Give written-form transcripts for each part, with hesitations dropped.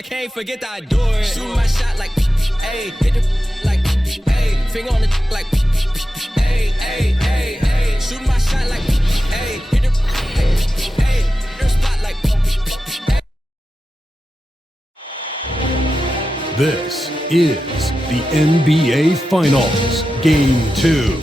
I can't forget that I do it. Shoot my shot like, ayy, hit the like, ayy, finger on the like, ayy, ayy, ayy, ayy. Shoot my shot like, ayy, hit the ayy, hit the spot like, ayy. This is the NBA Finals, Game 2.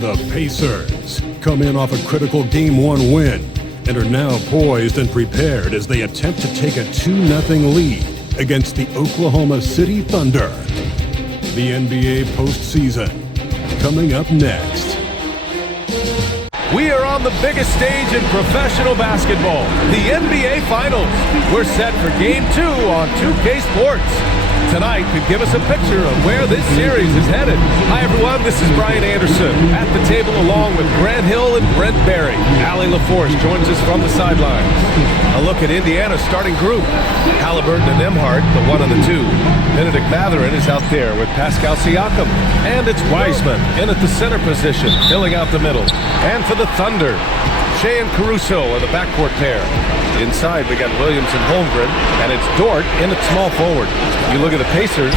The Pacers come in off a critical Game 1 win and are now poised and prepared as they attempt to take a 2-0 lead against the Oklahoma City Thunder. The NBA postseason coming up next. We are on the biggest stage in professional basketball, the NBA Finals. We're set for Game 2 on 2K Sports. Tonight could give us a picture of where this series is headed. Hi everyone, this is Brian Anderson at the table along with Grant Hill and Brent Barry. Allie LaForce joins us from the sidelines. A look at Indiana's starting group. Halliburton and Nembhard, the 1 and the 2. Benedict Mathurin is out there with Pascal Siakam. And it's Wiseman in at the center position, filling out the middle. And for the Thunder, Shea and Caruso are the backcourt pair. Inside, we got Williams and Holmgren, and it's Dort in at small forward. You look at the Pacers,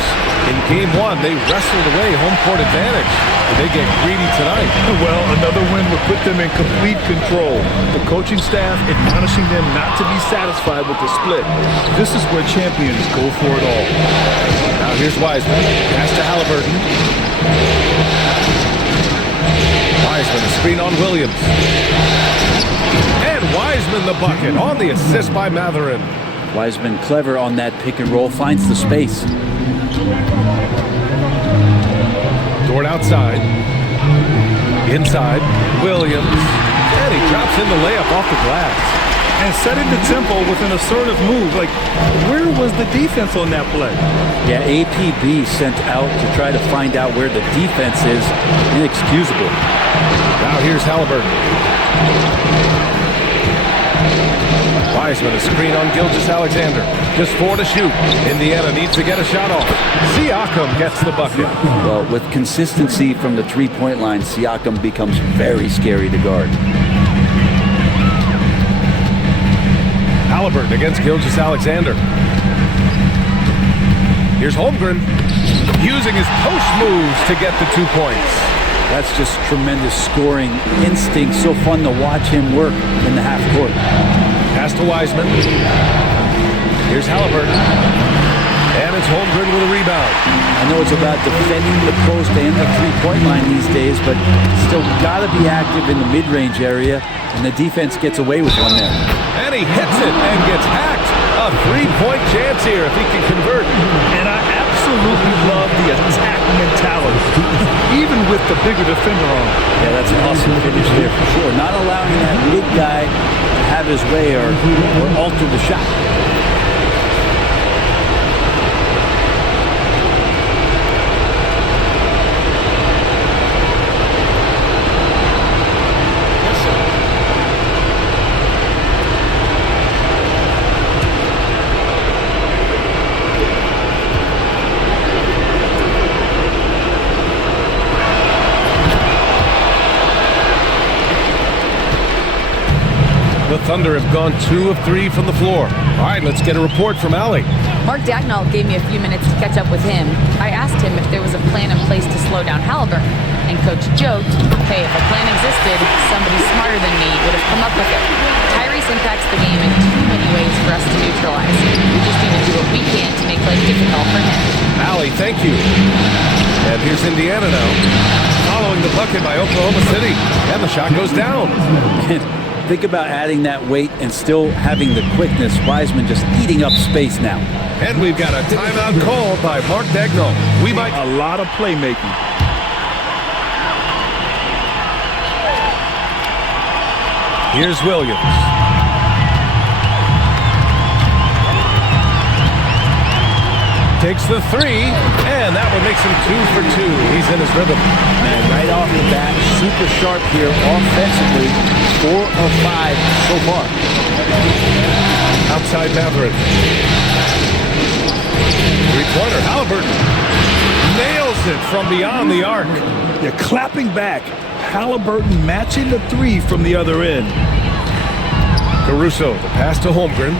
in Game 1, they wrestled away home court advantage. Did they get greedy tonight? Well, another win would put them in complete control. The coaching staff admonishing them not to be satisfied with the split. This is where champions go for it all. Now here's Wiseman. Pass to Halliburton. Wiseman, a screen on Williams. And Wiseman the bucket on the assist by Mathurin. Wiseman clever on that pick and roll, finds the space. Dort outside. Inside, Williams. And he drops in the layup off the glass. And setting the tempo with an assertive move. Like, where was the defense on that play? Yeah, APB sent out to try to find out where the defense is. Inexcusable. Now here's Halliburton. Wiseman, a screen on Gilgeous-Alexander. Just 4 to shoot. Indiana needs to get a shot off. Siakam gets the bucket. Well, with consistency from the three-point line, Siakam becomes very scary to guard. Halliburton against Gilgeous-Alexander. Here's Holmgren using his post moves to get the 2 points. That's just tremendous scoring instinct. So fun to watch him work in the half court. Pass to Wiseman. Here's Halliburton. And it's Holmgren with a rebound. I know it's about defending the post and the three-point line these days, but still got to be active in the mid-range area, and the defense gets away with one there. And he hits it and gets hacked. A three-point chance here if he can convert. And I absolutely love the attack mentality, even with the bigger defender on. Yeah, that's an awesome finish there for sure. Not allowing that big guy to have his way or alter the shot. The Thunder have gone 2 of 3 from the floor. All right, let's get a report from Allie. Mark Daigneault gave me a few minutes to catch up with him. I asked him if there was a plan in place to slow down Halliburton, and Coach joked, hey, if a plan existed, somebody smarter than me would have come up with it. Tyrese impacts the game in too many ways for us to neutralize. We just need to do what we can to make life difficult for him. Allie, thank you. And here's Indiana now, following the bucket by Oklahoma City, and the shot goes down. Think about adding that weight and still having the quickness. Wiseman just eating up space now. And we've got a timeout called by Mark Daigneault. We might A lot of playmaking. Here's Williams. Takes the 3, and that one makes him 2 for 2. He's in his rhythm. Man, right off the bat, super sharp here offensively. 4 of 5 so far. Outside Mathurin. Three-pointer, Halliburton. Nails it from beyond the arc. They're clapping back. Halliburton matching the 3 from the other end. Caruso, the pass to Holmgren.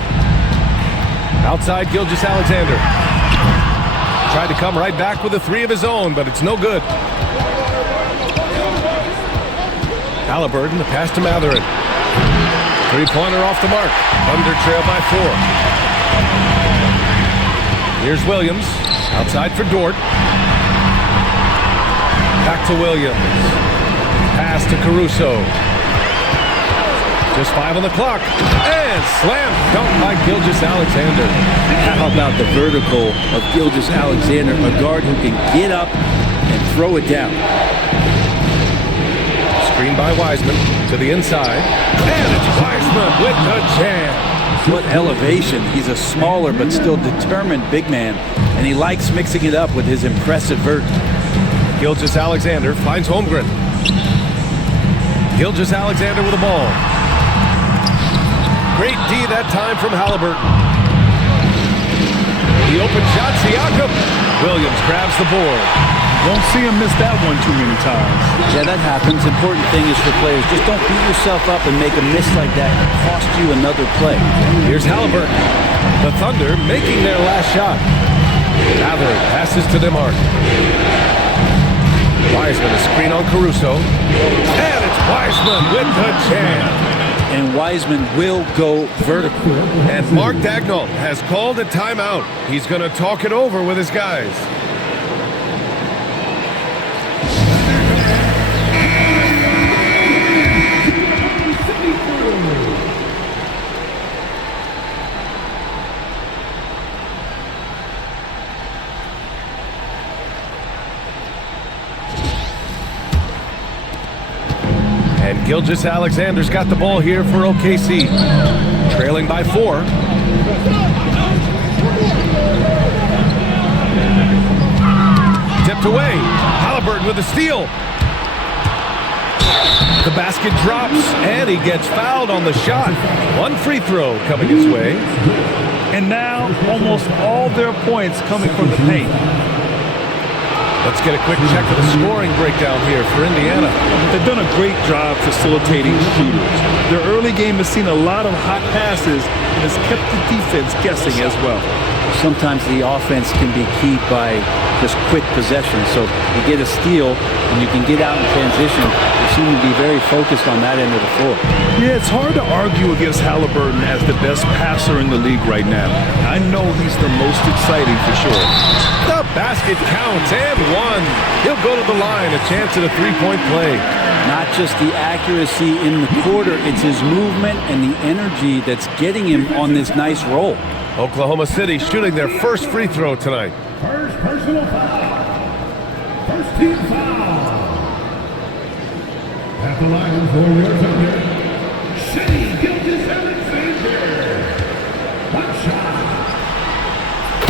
Outside Gilgeous-Alexander. Tried to come right back with a three of his own, but it's no good. Halliburton, the pass to Mathurin. Three-pointer off the mark. Thunder trail by 4. Here's Williams. Outside for Dort. Back to Williams. Pass to Caruso. Just 5 on the clock. And slam dunk by Gilgeous-Alexander. How about the vertical of Gilgeous-Alexander, a guard who can get up and throw it down. Screen by Wiseman to the inside. And it's Wiseman with the jam. What elevation. He's a smaller but still determined big man, and he likes mixing it up with his impressive vert. Gilgeous-Alexander finds Holmgren. Gilgeous-Alexander with the ball. Great D that time from Halliburton. The open shot, Siakam. Williams grabs the board. Won't see him miss that one too many times. Yeah, that happens. Important thing is for players, just don't beat yourself up and make a miss like that and cost you another play. Here's Halliburton. The Thunder making their last shot. Mathurin passes to Nembhard. Wiseman, a screen on Caruso. And it's Wiseman with the jam. And Wiseman will go vertical. And Mark Daigneault has called a timeout. He's going to talk it over with his guys. And Gilgeous-Alexander's got the ball here for OKC. Trailing by 4. Tipped away. Halliburton with a steal. The basket drops, and he gets fouled on the shot. One free throw coming his way. And now, almost all their points coming from the paint. Let's get a quick check of the scoring breakdown here for Indiana. They've done a great job facilitating shooters. Their early game has seen a lot of hot passes and has kept the defense guessing as well. Sometimes the offense can be keyed by just quick possession. So you get a steal and you can get out in transition. They seem to be very focused on that end of the floor. Yeah, it's hard to argue against Halliburton as the best passer in the league right now. I know he's the most exciting for sure. The basket counts and one. He'll go to the line, a chance at a three-point play. Not just the accuracy in the quarter, it's his movement and the energy that's getting him on this nice roll. Oklahoma City shooting their first free throw tonight. First personal foul. First team foul. At the line for your Thunder, Shea Gilgeous-Alexander. One shot.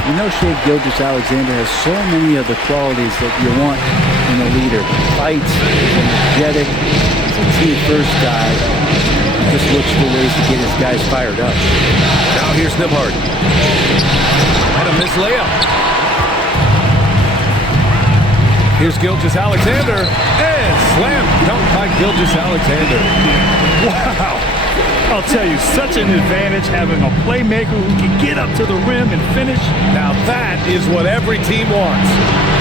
You know, Shea Gilgeous-Alexander has so many of the qualities that you want in a leader. Fights, energetic, he's a team-first guy. He just looks for ways to get his guys fired up. Now here's Nembhard. And a missed layup. Here's Gilgeous-Alexander. And slam dunk by Gilgeous-Alexander. Wow! I'll tell you, such an advantage having a playmaker who can get up to the rim and finish. Now that is what every team wants.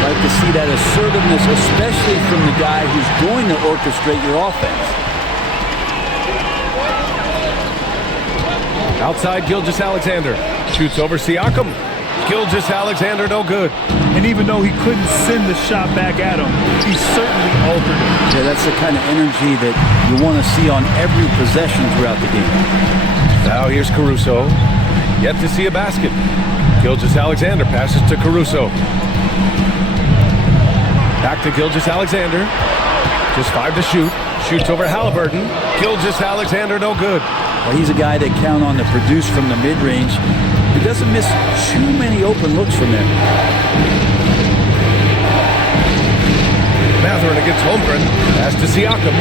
Like to see that assertiveness, especially from the guy who's going to orchestrate your offense. Outside Gilgeous-Alexander. Shoots over Siakam. Gilgeous-Alexander no good. And even though he couldn't send the shot back at him, he certainly altered it. Yeah, that's the kind of energy that you want to see on every possession throughout the game. Now here's Caruso. Yet to see a basket. Gilgeous-Alexander passes to Caruso. Back to Gilgeous-Alexander. Just 5 to shoot. Shoots over Halliburton. Gilgeous-Alexander no good. Well, he's a guy that count on to produce from the mid-range. He doesn't miss too many open looks from there. Mathurin against Holmgren. Pass to Siakam.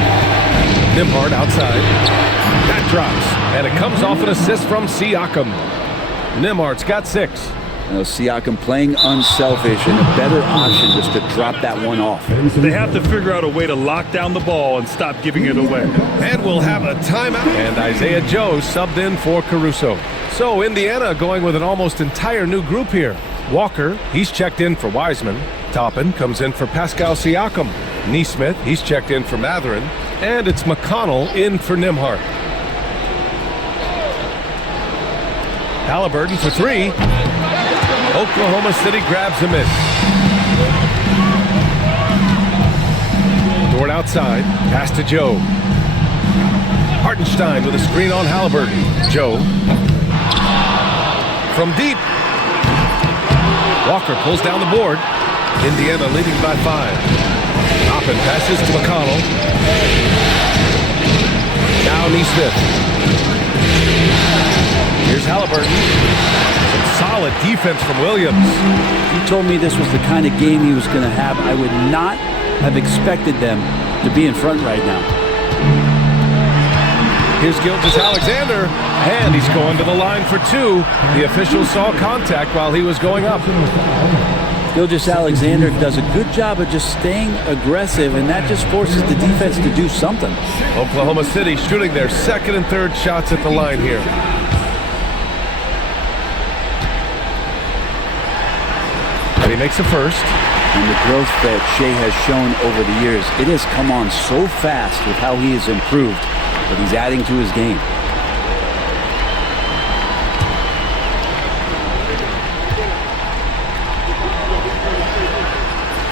Nembhard outside. That drops. And it comes off an assist from Siakam. Nembhard's got 6. You know, Siakam playing unselfish and a better option just to drop that one off. They have to figure out a way to lock down the ball and stop giving it away. And we'll have a timeout. And Isaiah Joe subbed in for Caruso. So Indiana going with an almost entire new group here. Walker, he's checked in for Wiseman. Toppin comes in for Pascal Siakam. Neesmith, he's checked in for Mathurin. And it's McConnell in for Nembhard. Halliburton for three. Oklahoma City grabs a miss. Dort outside, pass to Joe. Hartenstein with a screen on Halliburton. Joe. From deep. Walker pulls down the board. Indiana leading by 5. Toppin passes to McConnell. Now Neesmith. Here's Halliburton. Some solid defense from Williams. If you told me this was the kind of game he was going to have, I would not have expected them to be in front right now. Here's Gilgeous-Alexander, and he's going to the line for 2. The official saw contact while he was going up. Gilgeous-Alexander does a good job of just staying aggressive, and that just forces the defense to do something. Oklahoma City shooting their second and third shots at the line here. And he makes a first. And the growth that Shea has shown over the years, it has come on so fast with how he has improved, but he's adding to his game.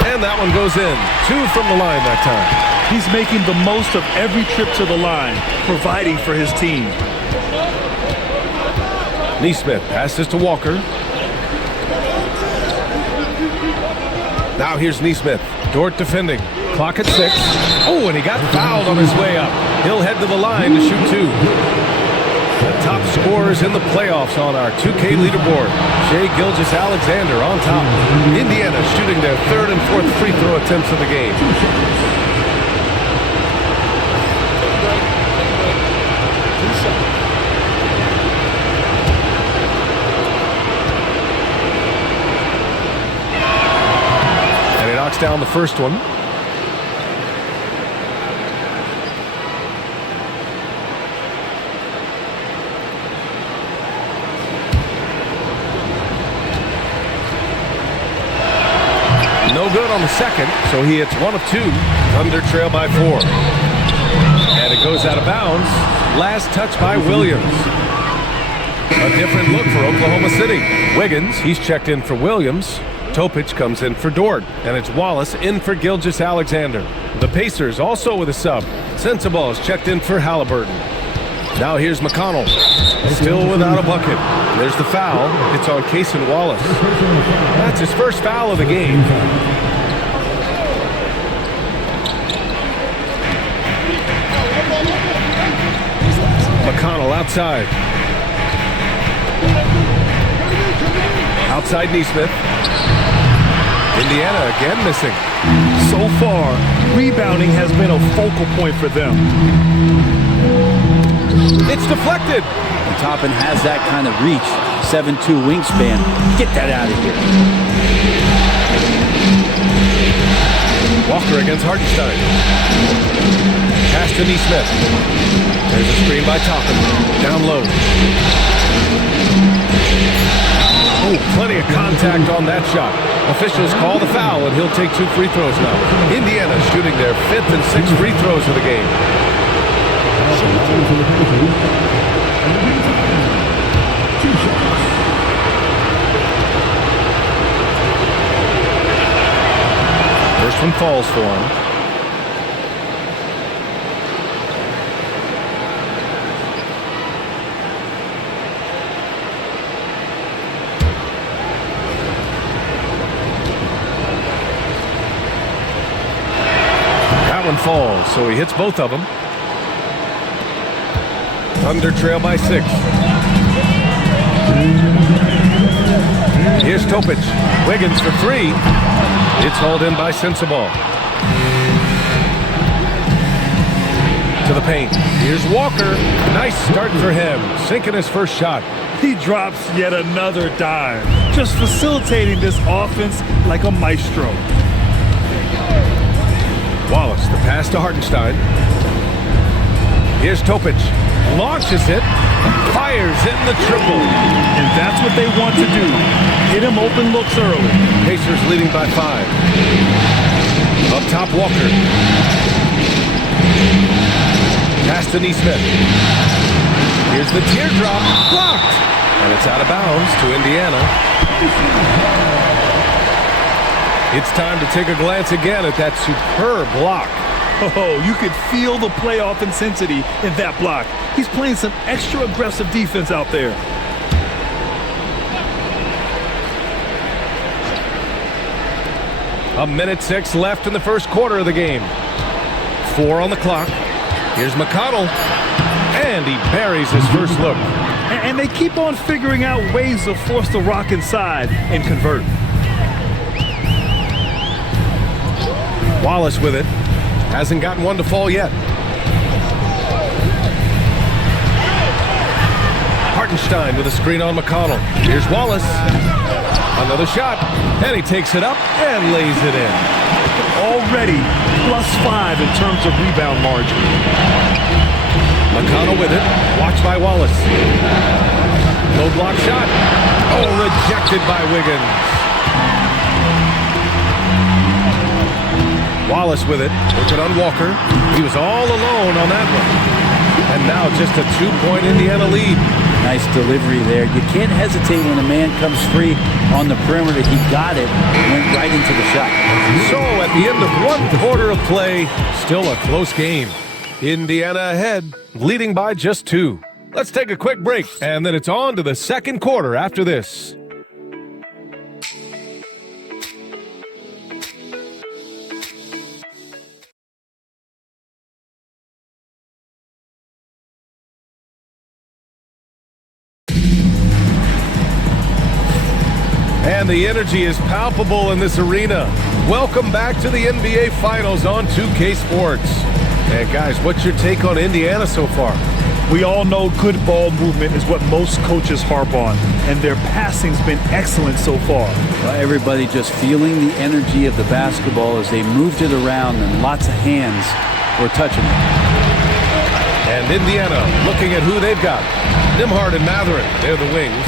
And that one goes in. 2 from the line that time. He's making the most of every trip to the line, providing for his team. Neesmith passes to Walker. Now here's Neesmith. Dort defending. Clock at 6. Oh, and he got fouled on his way up. He'll head to the line to shoot 2. The top scorers in the playoffs on our 2K leaderboard. Shai Gilgeous-Alexander on top. Indiana shooting their 3rd and 4th free throw attempts of the game. And he knocks down the first one. No good on the second, so he hits 1 of 2. Thunder trail by 4. And it goes out of bounds. Last touch by Williams. A different look for Oklahoma City. Wiggins, he's checked in for Williams. Topic comes in for Dort. And it's Wallace in for Gilgeous-Alexander. The Pacers also with a sub. Sensabaugh is checked in for Halliburton. Now here's McConnell. Still without a bucket. There's the foul. It's on Cason Wallace. That's his first foul of the game. McConnell outside. Outside Neesmith. Indiana again missing. So far, rebounding has been a focal point for them. It's deflected. And Toppin has that kind of reach. 7'2" wingspan. Get that out of here. Walker against Hartenstein. Pass to Neesmith. There's a screen by Toppin. Down low. Oh, plenty of contact on that shot. Officials call the foul, and he'll take 2 free throws now. Indiana shooting their 5th and 6th free throws of the game. First one falls for him. That one falls, so he hits both of them. Thunder trail by 6. Here's Topic. Wiggins for 3. It's hauled in by Sensabaugh. To the paint. Here's Walker. Nice start for him. Sinking his first shot. He drops yet another dime, just facilitating this offense like a maestro. Wallace, the pass to Hartenstein. Here's Topic. Launches it. Fires in the triple. And that's what they want to do. Hit him open looks early. Pacers leading by 5. Up top, Walker. Pass to Neesmith. Here's the teardrop. Blocked. And it's out of bounds to Indiana. It's time to take a glance again at that superb block. Oh, you could feel the playoff intensity in that block. He's playing some extra aggressive defense out there. A minute 6 left in the first quarter of the game. 4 on the clock. Here's McConnell. And he buries his first look. And they keep on figuring out ways to force the rock inside and convert. Wallace with it. Hasn't gotten one to fall yet. Hartenstein with a screen on McConnell. Here's Wallace. Another shot. And he takes it up and lays it in. Already +5 in terms of rebound margin. McConnell with it. Watched by Wallace. Low block shot. Oh, rejected by Wiggins. Wallace with it. Working on Walker. He was all alone on that one. And now just a 2-point Indiana lead. Nice delivery there. You can't hesitate when a man comes free on the perimeter. He got it and went right into the shot. So at the end of 1 quarter of play, still a close game. Indiana ahead, leading by just 2. Let's take a quick break, and then it's on to the second quarter after this. And the energy is palpable in this arena. Welcome back to the NBA Finals on 2K Sports. And guys, what's your take on Indiana so far? We all know good ball movement is what most coaches harp on, and their passing's been excellent so far. Well, everybody just feeling the energy of the basketball as they moved it around, and lots of hands were touching it. And Indiana looking at who they've got. Nembhard and Mathurin, they're the wings.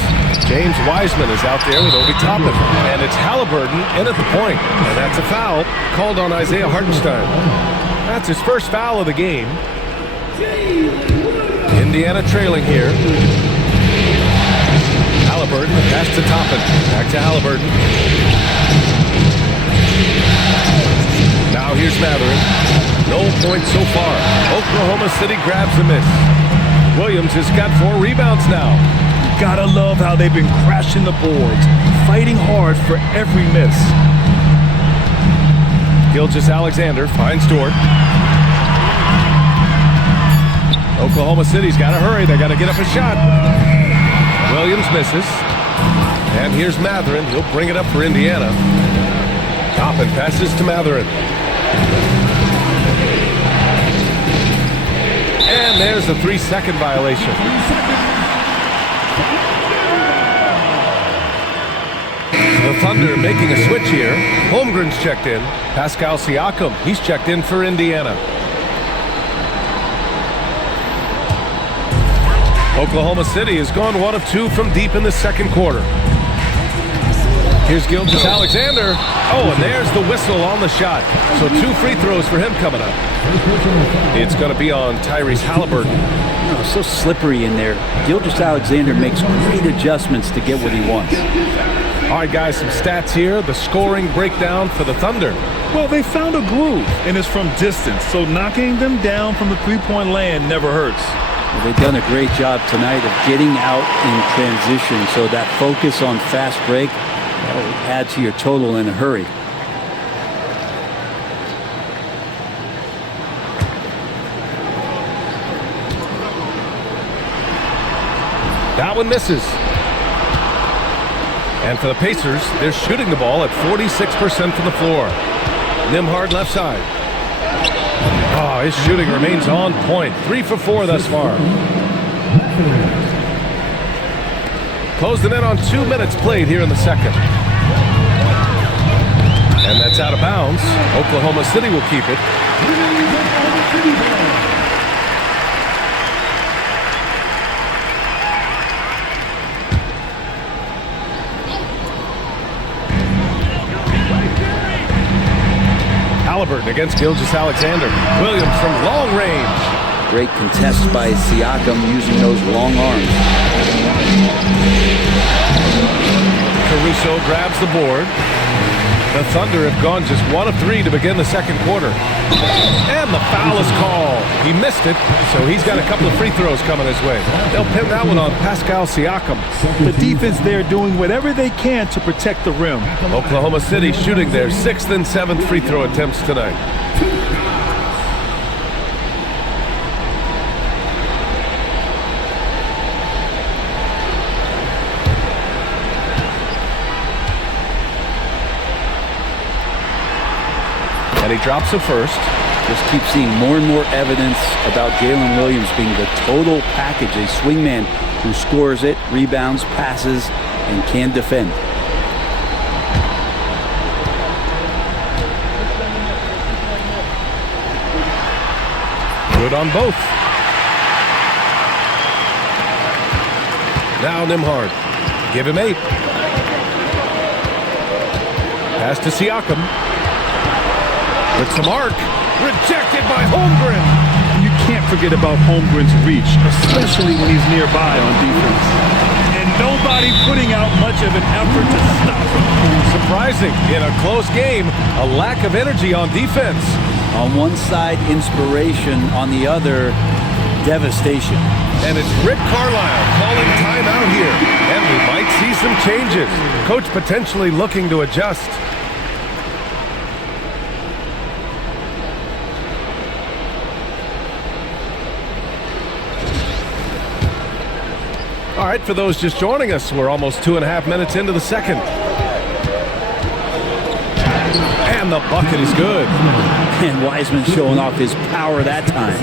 James Wiseman is out there with Obi Toppin. And it's Halliburton in at the point. And that's a foul called on Isaiah Hartenstein. That's his first foul of the game. Indiana trailing here. Halliburton, pass to Toppin. Back to Halliburton. Now here's Mathurin. No points so far. Oklahoma City grabs the miss. Williams has got 4 rebounds now. Gotta love how they've been crashing the boards, fighting hard for every miss. Gilgeous-Alexander finds Dort. Oklahoma City's got to hurry. They got to get up a shot. Williams misses. And here's Mathurin. He'll bring it up for Indiana. Toppin passes to Mathurin. And there's a 3-second violation. The Thunder making a switch here. Holmgren's checked in. Pascal Siakam, he's checked in for Indiana. Oklahoma City has gone 1 of 2 from deep in the second quarter. Here's Gilgeous-Alexander. Oh, and there's the whistle on the shot. So 2 free throws for him coming up. It's going to be on Tyrese Halliburton. Oh, so slippery in there. Gilgeous-Alexander makes great adjustments to get what he wants. All right, guys, some stats here. The scoring breakdown for the Thunder. Well, they found a groove, and it's from distance, so knocking them down from the three-point land never hurts. Well, they've done a great job tonight of getting out in transition, so that focus on fast break will add to your total in a hurry. That one misses. And for the Pacers, they're shooting the ball at 46% from the floor. Nembhard left side. Oh, his shooting remains on point. 3 for 4 thus far. Close them in on 2 minutes played here in the second. And that's out of bounds. Oklahoma City will keep it. Halliburton against Gilgeous-Alexander. Williams from long range. Great contest by Siakam using those long arms. Caruso grabs the board. The Thunder have gone just 1 of 3 to begin the second quarter. And the foul is called. He missed it, so he's got a couple of free throws coming his way. They'll pin that one on Pascal Siakam. The defense there doing whatever they can to protect the rim. Oklahoma City shooting their 6th and 7th free throw attempts tonight. And he drops a first. Just keep seeing more and more evidence about Jalen Williams being the total package, a swingman who scores it, rebounds, passes, and can defend. Good on both. Now Nembhard. Give him 8. Pass to Siakam. With some arc. Rejected by Holmgren. You can't forget about Holmgren's reach, especially when he's nearby on defense. And nobody putting out much of an effort to stop him. Surprising. In a close game, a lack of energy on defense. On one side, inspiration. On the other, devastation. And it's Rick Carlisle calling timeout here. And we might see some changes. Coach potentially looking to adjust. All right, for those just joining us, we're almost 2.5 minutes into the second. And the bucket is good. And Wiseman showing off his power that time.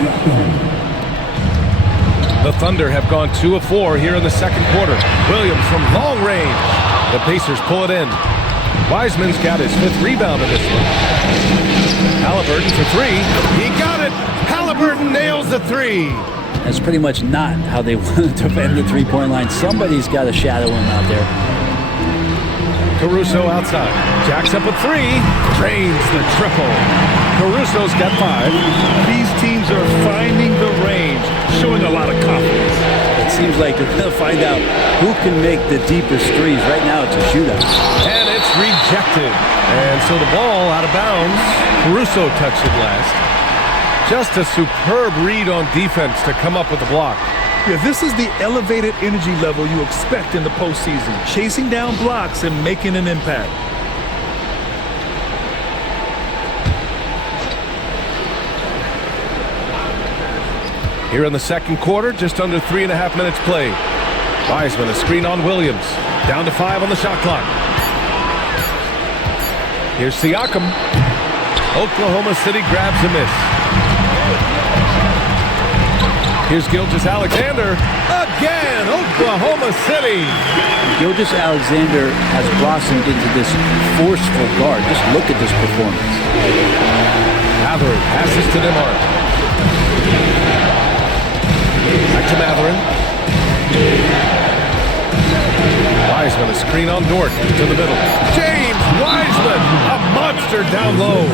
The Thunder have gone 2 of 4 here in the second quarter. Williams from long range. The Pacers pull it in. Wiseman's got his 5th rebound in this one. Halliburton for 3. He got it. Halliburton nails the 3. That's pretty much not how they want to defend the three-point line. Somebody's got to shadow him out there. Caruso outside. Jacks up a 3. Drains the triple. Caruso's got 5. These teams are finding the range, showing a lot of confidence. It seems like they're going to find out who can make the deepest threes. Right now, it's a shootout. And it's rejected. And so the ball out of bounds. Caruso touched it last. Just a superb read on defense to come up with the block. Yeah, this is the elevated energy level you expect in the postseason. Chasing down blocks and making an impact. Here in the second quarter, just under 3.5 minutes played. Wiseman, a screen on Williams. Down to 5 on the shot clock. Here's Siakam. Oklahoma City grabs a miss. Here's Gilgeous-Alexander. Again, Oklahoma City. Gilgeous-Alexander has blossomed into this forceful guard. Just look at this performance. Mathurin passes to Nembhard. Back to Mathurin. Wiseman, a screen on Dort to the middle. James Wiseman, a monster down low.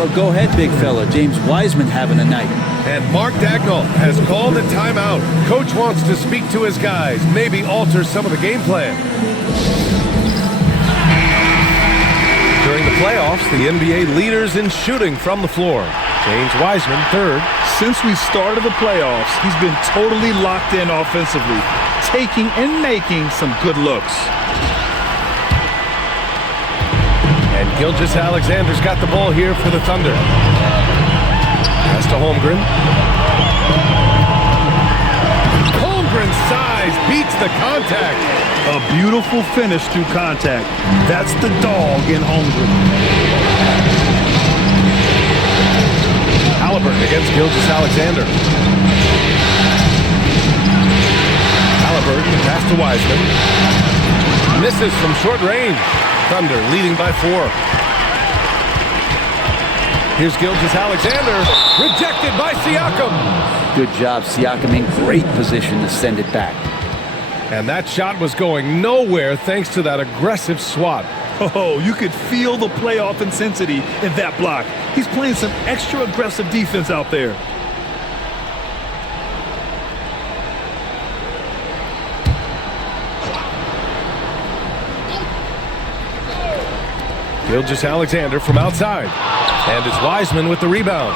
Well, go ahead, big fella. James Wiseman having a night. And Mark Dagnall has called a timeout. Coach wants to speak to his guys, maybe alter some of the game plan. During the playoffs, the NBA leaders in shooting from the floor. James Wiseman, 3rd. Since we started the playoffs, he's been totally locked in offensively, taking and making some good looks. And Gilgeous-Alexander's got the ball here for the Thunder. Pass to Holmgren. Holmgren's size beats the contact. A beautiful finish through contact. That's the dog in Holmgren. Halliburton against Gilgeous-Alexander. Halliburton, pass to Wiseman. Misses from short range. Thunder leading by 4. Here's Gilgeous-Alexander, rejected by Siakam. Good job, Siakam in great position to send it back. And that shot was going nowhere thanks to that aggressive swat. Oh, you could feel the playoff intensity in that block. He's playing some extra aggressive defense out there. Gilgeous-Alexander from outside. And it's Wiseman with the rebound.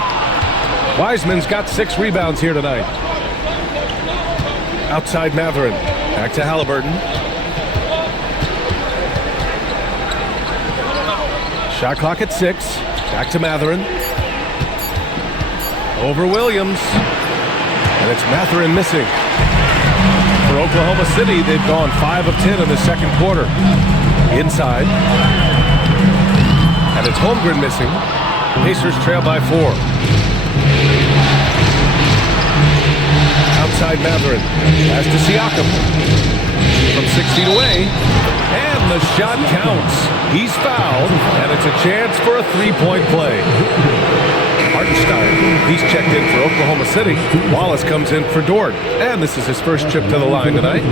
Wiseman's got 6 rebounds here tonight. Outside Mathurin. Back to Halliburton. Shot clock at 6. Back to Mathurin. Over Williams. And it's Mathurin missing. For Oklahoma City, they've gone 5 of 10 in the second quarter. Inside. And it's Holmgren missing. Pacers trail by 4. Outside Mathurin. Pass to Siakam. From 6 feet away. And the shot counts. He's fouled. And it's a chance for a 3-point play. Hartenstein, he's checked in for Oklahoma City. Wallace comes in for Dort. And this is his first trip to the line tonight.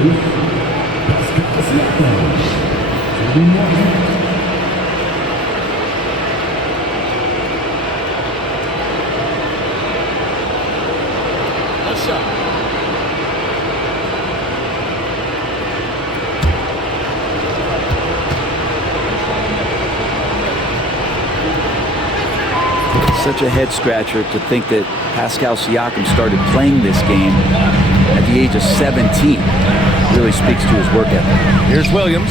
Such a head scratcher to think that Pascal Siakam started playing this game at the age of 17. Really speaks to his work ethic. Here's Williams.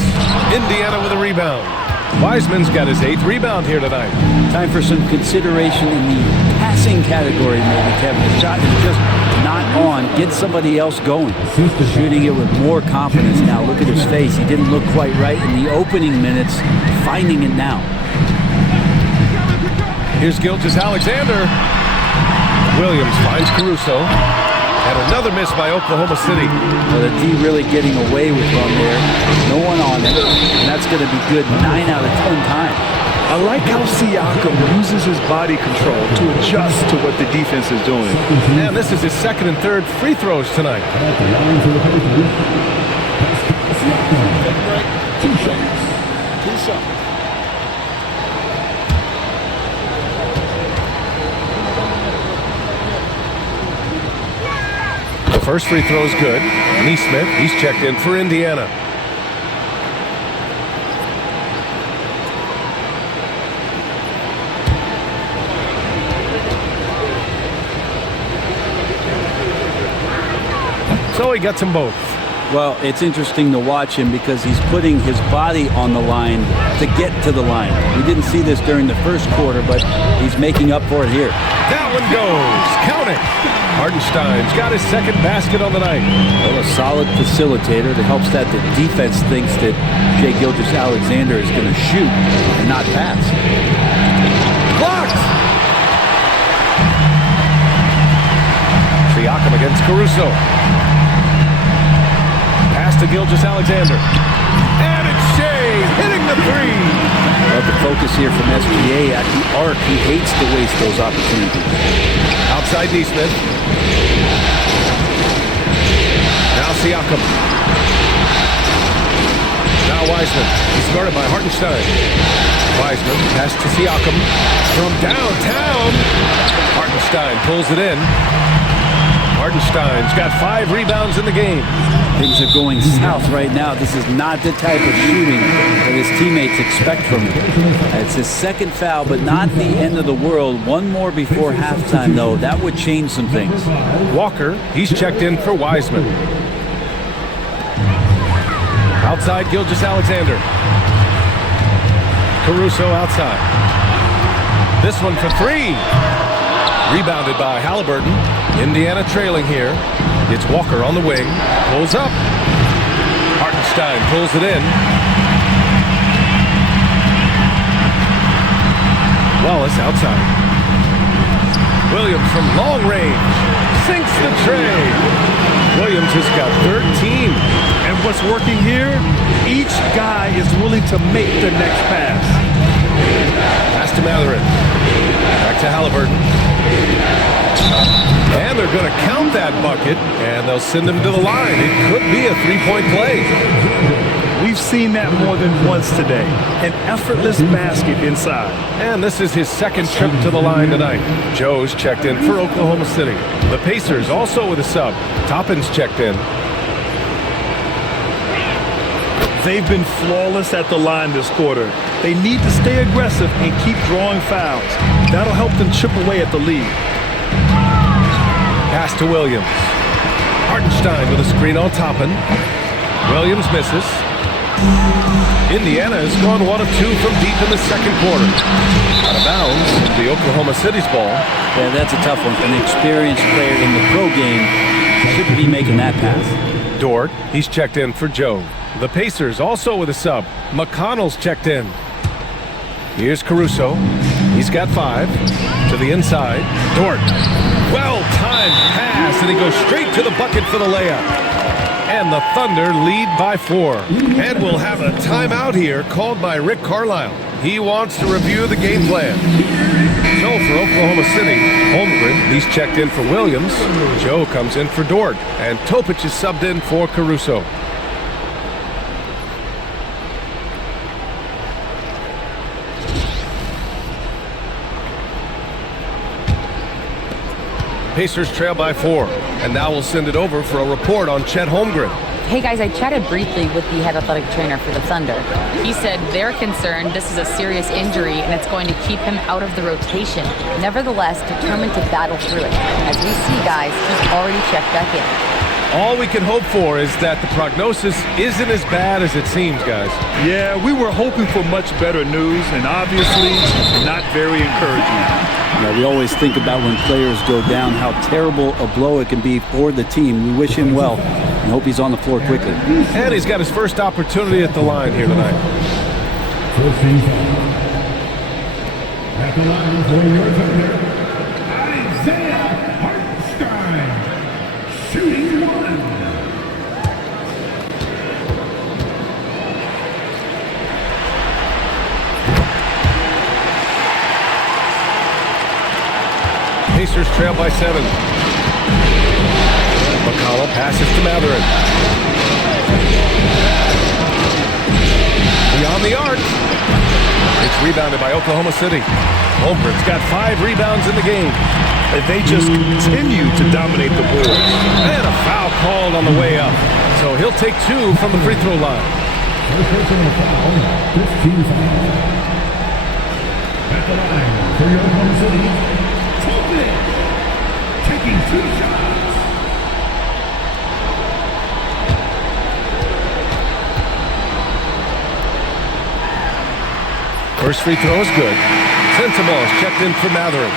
Indiana with a rebound. Wiseman's got his 8th rebound here tonight. Time for some consideration in the passing category, maybe, Kevin. The shot is just not on. Get somebody else going. Shooting it with more confidence now. Look at his face. He didn't look quite right in the opening minutes. Finding it now. Here's Gilgeous-Alexander. Williams finds Caruso. And another miss by Oklahoma City. Well, the D really getting away with one there. No one on it. And that's going to be good 9 out of 10 times. I like how Siakam uses his body control to adjust to what the defense is doing. And this is his 2nd and 3rd free throws tonight. Two shots. First free throw is good. Neesmith, he's checked in for Indiana. So he gets them both. Well, it's interesting to watch him because he's putting his body on the line to get to the line. We didn't see this during the first quarter, but he's making up for it here. That one goes. Count it. Hartenstein's got his 2nd basket on the night. Well, a solid facilitator that helps that the defense thinks that Shai Gilgeous-Alexander is going to shoot and not pass. Blocked. Siakam against Caruso. Pass to Gilgeous-Alexander. And it's Shai hitting the 3. Love the focus here from SGA at the arc. He hates to waste those opportunities. Outside Neesmith. Now Siakam. Now Wiseman. He's guarded by Hartenstein. Wiseman pass to Siakam from downtown. Hartenstein pulls it in. Hartenstein's got 5 rebounds in the game. Things are going south right now. This is not the type of shooting that his teammates expect from him. It's his 2nd foul, but not the end of the world. One more before halftime, though. That would change some things. Walker, he's checked in for Wiseman. Outside Gilgeous-Alexander. Caruso outside. This one for 3. Rebounded by Halliburton. Indiana trailing here. It's Walker on the wing. Pulls up. Hartenstein pulls it in. Wallace outside. Williams from long range. Sinks the tray. Williams has got 13. And what's working here? Each guy is willing to make the next pass. Pass to Mathurin. Back to Halliburton. And they're going to count that bucket, and they'll send him to the line. It could be a 3-point play. We've seen that more than once today. An effortless basket inside. And this is his second trip to the line tonight. Joe's checked in for Oklahoma City. The Pacers also with a sub. Toppin's checked in. They've been flawless at the line this quarter. They need to stay aggressive and keep drawing fouls. That'll help them chip away at the lead. Pass to Williams. Hartenstein with a screen on Toppin. Williams misses. Indiana has gone 1 of 2 from deep in the second quarter. Out of bounds, the Oklahoma City's ball. Yeah, that's a tough one. An experienced player in the pro game shouldn't be making that pass. Dort, he's checked in for Joe. The Pacers also with a sub. McConnell's checked in. Here's Caruso. He's got 5. To the inside. Dort. Well-timed pass, and he goes straight to the bucket for the layup. And the Thunder lead by 4. And we'll have a timeout here called by Rick Carlisle. He wants to review the game plan. So for Oklahoma City, Holmgren, he's checked in for Williams. Joe comes in for Dort. And Topic is subbed in for Caruso. Pacers trail by 4. And now we'll send it over for a report on Chet Holmgren. Hey guys, I chatted briefly with the head athletic trainer for the Thunder. He said they're concerned this is a serious injury and it's going to keep him out of the rotation. Nevertheless, determined to battle through it. As we see, guys, he's already checked back in. All we can hope for is that the prognosis isn't as bad as it seems, guys. Yeah, we were hoping for much better news, and obviously not very encouraging. We always think about when players go down, how terrible a blow it can be for the team. We wish him well and hope he's on the floor quickly. And he's got his first opportunity at the line here tonight. First team foul. At the line for your Thunder, Isaiah Hartenstein, shooting 1. Pacers trail by 7. McConnell passes to Mathurin. Beyond the arc. It's rebounded by Oklahoma City. Holmgren's got 5 rebounds in the game. They just continue to dominate the boards. And a foul called on the way up. So he'll take 2 from the free throw line. First personal foul, 15 foul. At the line for your Oklahoma City, Toppin, taking 2 shots. First free throw is good. Sensabaugh is checked in for Mathurin.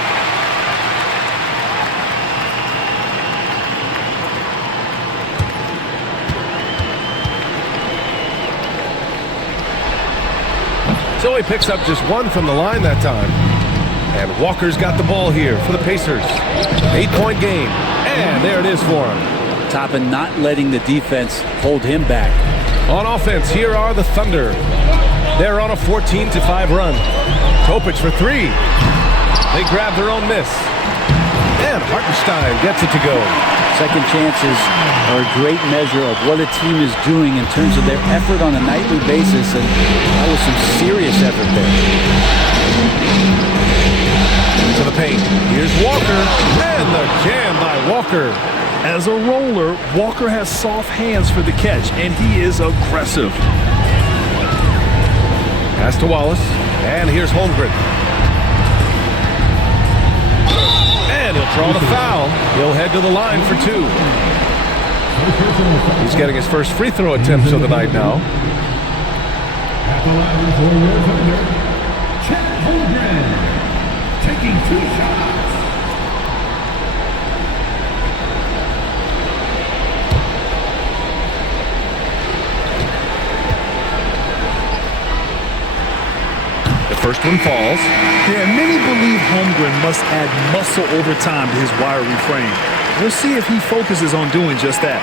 So he picks up just 1 from the line that time. And Walker's got the ball here for the Pacers. 8-point game. And there it is for him. Toppin not letting the defense hold him back. On offense, here are the Thunder. They're on a 14-5 run. Topic for 3. They grab their own miss. And Hartenstein gets it to go. Second chances are a great measure of what a team is doing in terms of their effort on a nightly basis, and that was some serious effort there. To the paint. Here's Walker. And the jam by Walker. As a roller, Walker has soft hands for the catch, and he is aggressive. Pass to Wallace. And here's Holmgren. And he'll draw the foul. He'll head to the line for 2. He's getting his first free throw attempts of the night now. At the line for your Thunder, Chet Holmgren, taking 2 shots. First one falls. Yeah, many believe Holmgren must add muscle over time to his wiry frame. We'll see if he focuses on doing just that.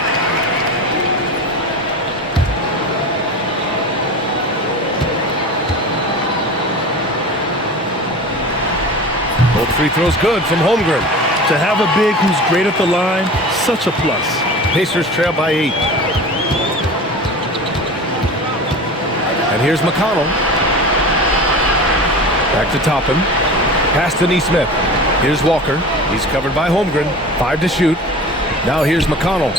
Both free throws good from Holmgren. To have a big who's great at the line, such a plus. Pacers trail by 8. And here's McConnell. Back to Toppin. Pass to Neesmith. Here's Walker. He's covered by Holmgren. 5 to shoot. Now here's McConnell.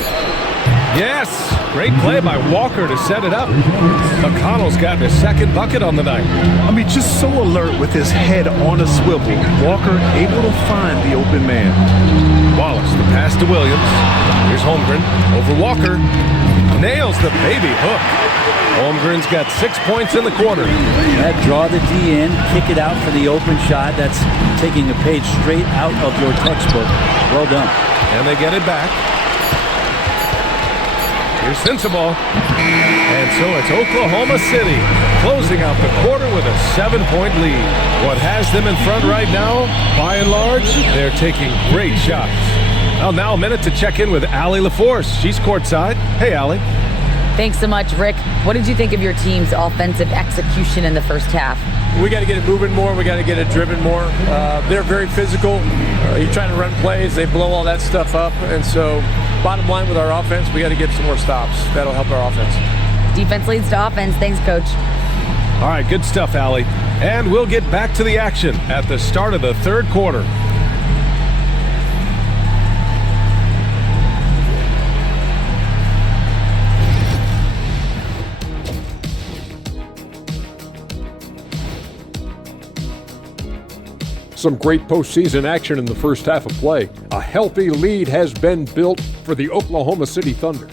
Yes! Great play by Walker to set it up. McConnell's gotten his second bucket on the night. I mean, just so alert with his head on a swivel. Walker able to find the open man. Wallace, the pass to Williams. Here's Holmgren over Walker. Nails the baby hook. Holmgren's got 6 points in the quarter. That draw the D in, kick it out for the open shot. That's taking a page straight out of your textbook. Well done. And they get it back. Here's Sensabaugh. And so it's Oklahoma City closing out the quarter with a 7-point lead. What has them in front right now, by and large, they're taking great shots. Well, now a minute to check in with Allie LaForce. She's courtside. Hey, Allie. Thanks so much, Rick. What did you think of your team's offensive execution in the first half? We got to get it moving more. We got to get it driven more. They're very physical. You're trying to run plays. They blow all that stuff up. And so bottom line with our offense, we got to get some more stops. That'll help our offense. Defense leads to offense. Thanks, Coach. All right, good stuff, Allie. And we'll get back to the action at the start of the third quarter. Some great postseason action in the first half of play. A healthy lead has been built for the Oklahoma City Thunder.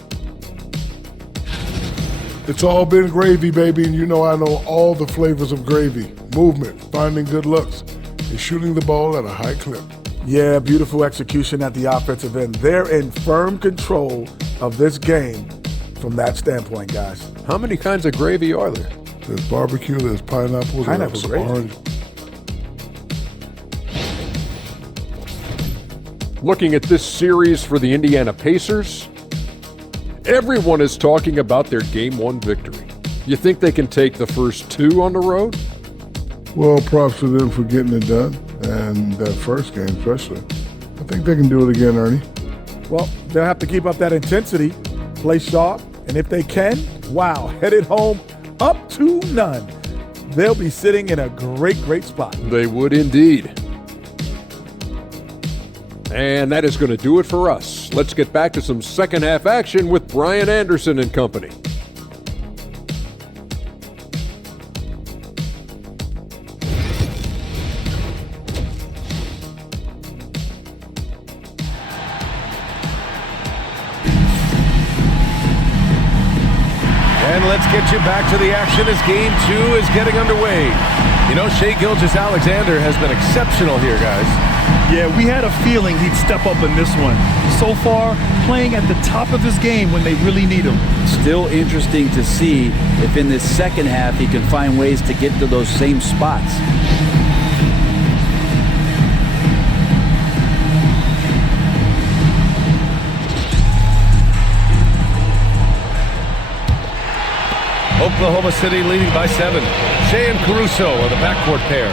It's all been gravy, baby, and you know I know all the flavors of gravy. Movement, finding good looks, and shooting the ball at a high clip. Yeah, beautiful execution at the offensive end. They're in firm control of this game from that standpoint, guys. How many kinds of gravy are there? There's barbecue, there's pineapple, there's gravy. orange. Looking at this series for the Indiana Pacers, everyone is talking about their Game 1 victory. You think they can take the first 2 on the road? Well, props to them for getting it done, and that first game especially. I think they can do it again, Ernie. Well, they'll have to keep up that intensity, play sharp, and if they can, wow, headed home up to none. They'll be sitting in a great, great spot. They would indeed. And that is going to do it for us. Let's get back to some second half action with Brian Anderson and company. And let's get you back to the action as Game 2 is getting underway. You know, Shai Gilgeous-Alexander has been exceptional here, guys. Yeah, we had a feeling he'd step up in this one. So far, playing at the top of his game when they really need him. Still interesting to see if in this second half he can find ways to get to those same spots. Oklahoma City leading by 7. Shai and Caruso are the backcourt pair.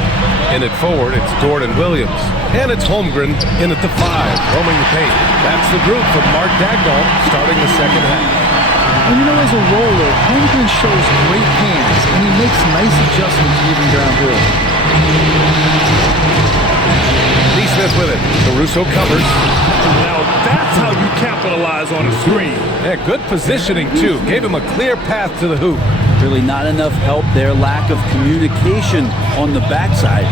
In it forward, it's Dort and Williams. And it's Holmgren in at the 5, roaming the paint. That's the group from Mark Dagnall starting the second half. And you know, as a roller, Holmgren shows great hands, and he makes nice adjustments moving downhill. Neesmith with it. Caruso covers. Now that's how you capitalize on a screen. Yeah, good positioning, too. Gave him a clear path to the hoop. Really not enough help there. Lack of communication on the backside.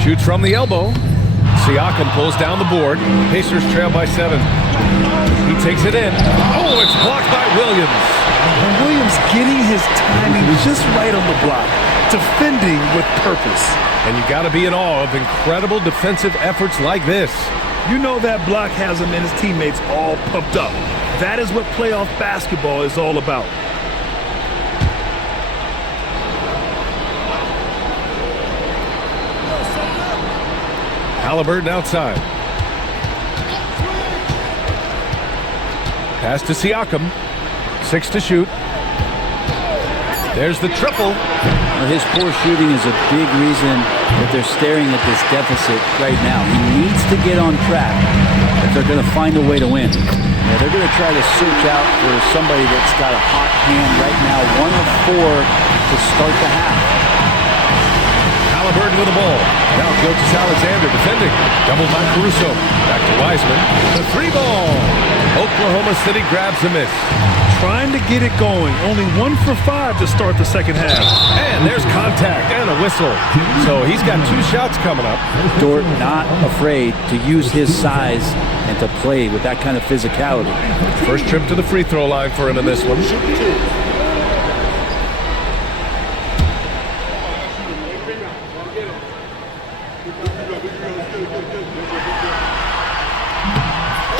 Shoots from the elbow. Siakam pulls down the board. Pacers trail by 7. He takes it in. Oh, it's blocked by Williams. And Williams getting his timing just right on the block. Defending with purpose. And you got to be in awe of incredible defensive efforts like this. You know that block has him and his teammates all pumped up. That is what playoff basketball is all about. Halliburton outside. Pass to Siakam. 6 to shoot. There's the triple. Well, his poor shooting is a big reason that they're staring at this deficit right now. He needs to get on track if they're going to find a way to win. Yeah, they're going to try to search out for somebody that's got a hot hand right now. 1 of 4 to start the half. Halliburton with the ball. Now Gilgeous-Alexander defending. Doubled by Caruso. Back to Wiseman. The 3-ball. Oklahoma City grabs a miss. Trying to get it going. Only 1 for 5 to start the second half. And there's contact and a whistle. So he's got 2 shots coming up. Dort not afraid to use his size and to play with that kind of physicality. First trip to the free throw line for him in this one.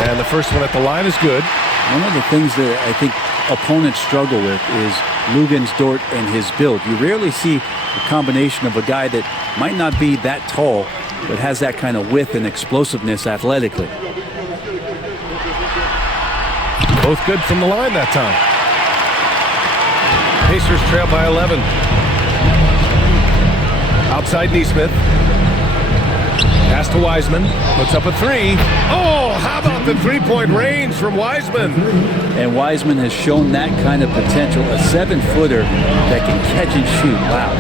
And the first one at the line is good. One of the things that I think opponents struggle with is Luguentz Dort and his build. You rarely see a combination of a guy that might not be that tall, but has that kind of width and explosiveness athletically. Both good from the line that time. Pacers trail by 11. Outside Nesmith. Pass to Wiseman. Puts up a 3. Oh, how about the three-point range from Wiseman? And Wiseman has shown that kind of potential. A 7-footer that can catch and shoot. Wow.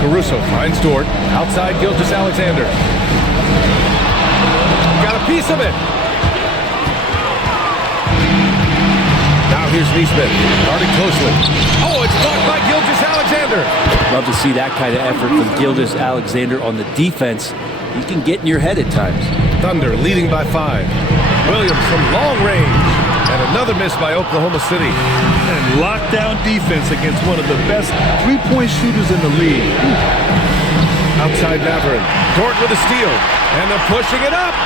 Caruso finds Dort. Outside Gilgeous-Alexander. Got a piece of it. Now here's Nesmith. Guarding closely. Oh, it's blocked by Gilgeous-Alexander. Love to see that kind of effort from Gilgeous-Alexander on the defense. You can get in your head at times. Thunder leading by 5. Williams from long range. And another miss by Oklahoma City. And lockdown defense against one of the best three-point shooters in the league. Outside Matherin. Dort with a steal. And they're pushing it up.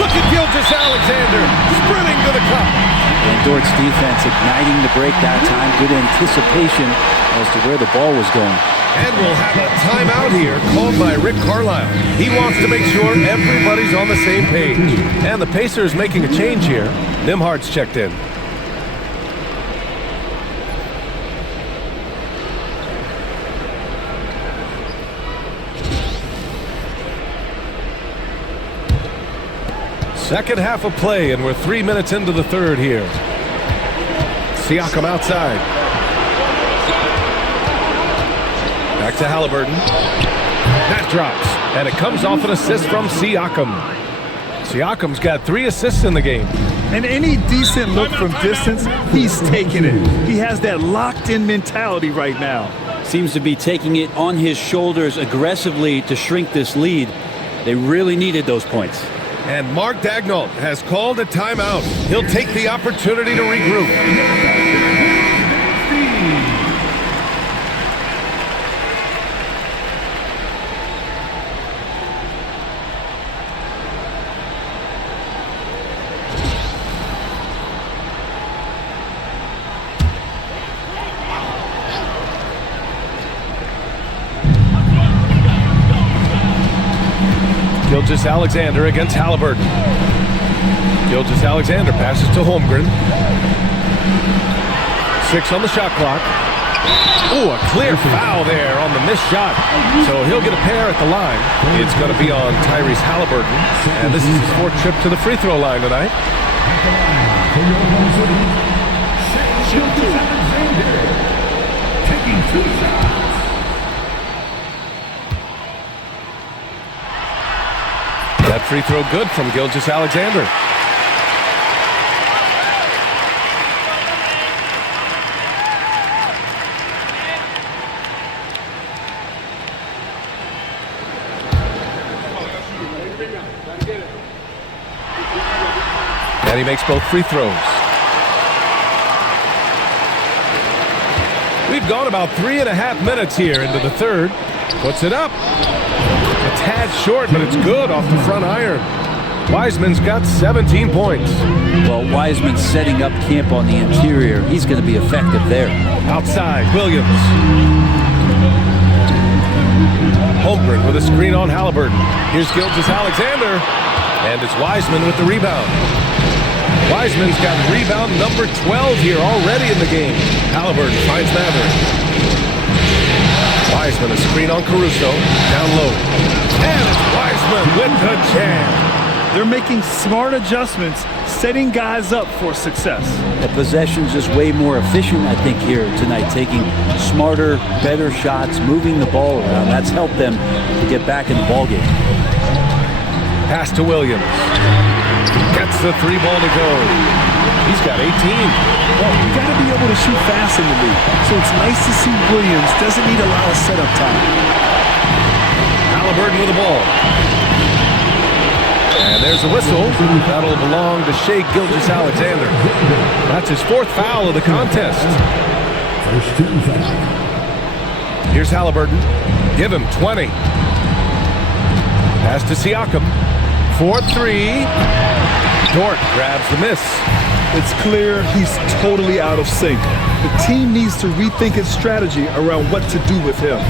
Look at Gilgeous-Alexander sprinting to the cup. And Dort's defense igniting the break that time. Good anticipation as to where the ball was going. And we'll have a timeout here called by Rick Carlisle. He wants to make sure everybody's on the same page. And the Pacers making a change here. Nembhard's checked in. Second half of play, and we're 3 minutes into the third here. Siakam outside. Back to Halliburton. That drops, and it comes off an assist from Siakam. Siakam's got 3 assists in the game. And any decent look from distance, he's taking it. He has that locked-in mentality right now. Seems to be taking it on his shoulders aggressively to shrink this lead. They really needed those points. And Mark Daigneault has called a timeout. He'll take the opportunity to regroup. Gilgeous-Alexander against Halliburton. Gilgeous-Alexander passes to Holmgren. 6 on the shot clock. Oh, a clear foul there on the missed shot. So he'll get a pair at the line. It's going to be on Tyrese Halliburton. And this is his 4th trip to the free throw line tonight. Gilgeous-Alexander taking 2 shots. That free throw good from Gilgeous-Alexander. And he makes both free throws. We've gone about 3.5 minutes here into the third. Puts it up. A tad short, but it's good off the front iron. Wiseman's got 17 points. Well, Wiseman's setting up camp on the interior. He's going to be effective there. Outside, Williams. Holmgren with a screen on Halliburton. Here's Gilgeous-Alexander. And it's Wiseman with the rebound. Wiseman's got rebound number 12 here already in the game. Halliburton finds Matherin. Wiseman, a screen on Caruso, down low. And it's Wiseman with the jam. They're making smart adjustments, setting guys up for success. The possession's just way more efficient, I think, here tonight, taking smarter, better shots, moving the ball around. That's helped them to get back in the ballgame. Pass to Williams. Gets the 3 ball to go. He's got 18. Well, you got to be able to shoot fast in the league. So it's nice to see Williams doesn't need a lot of setup time. Halliburton with the ball. And there's a whistle. That'll belong to Shai Gilgeous-Alexander. That's his 4th foul of the contest. First team foul. Here's Halliburton. Give him 20. Pass to Siakam. 4-3. Dort grabs the miss. It's clear he's totally out of sync. The team needs to rethink its strategy around what to do with him.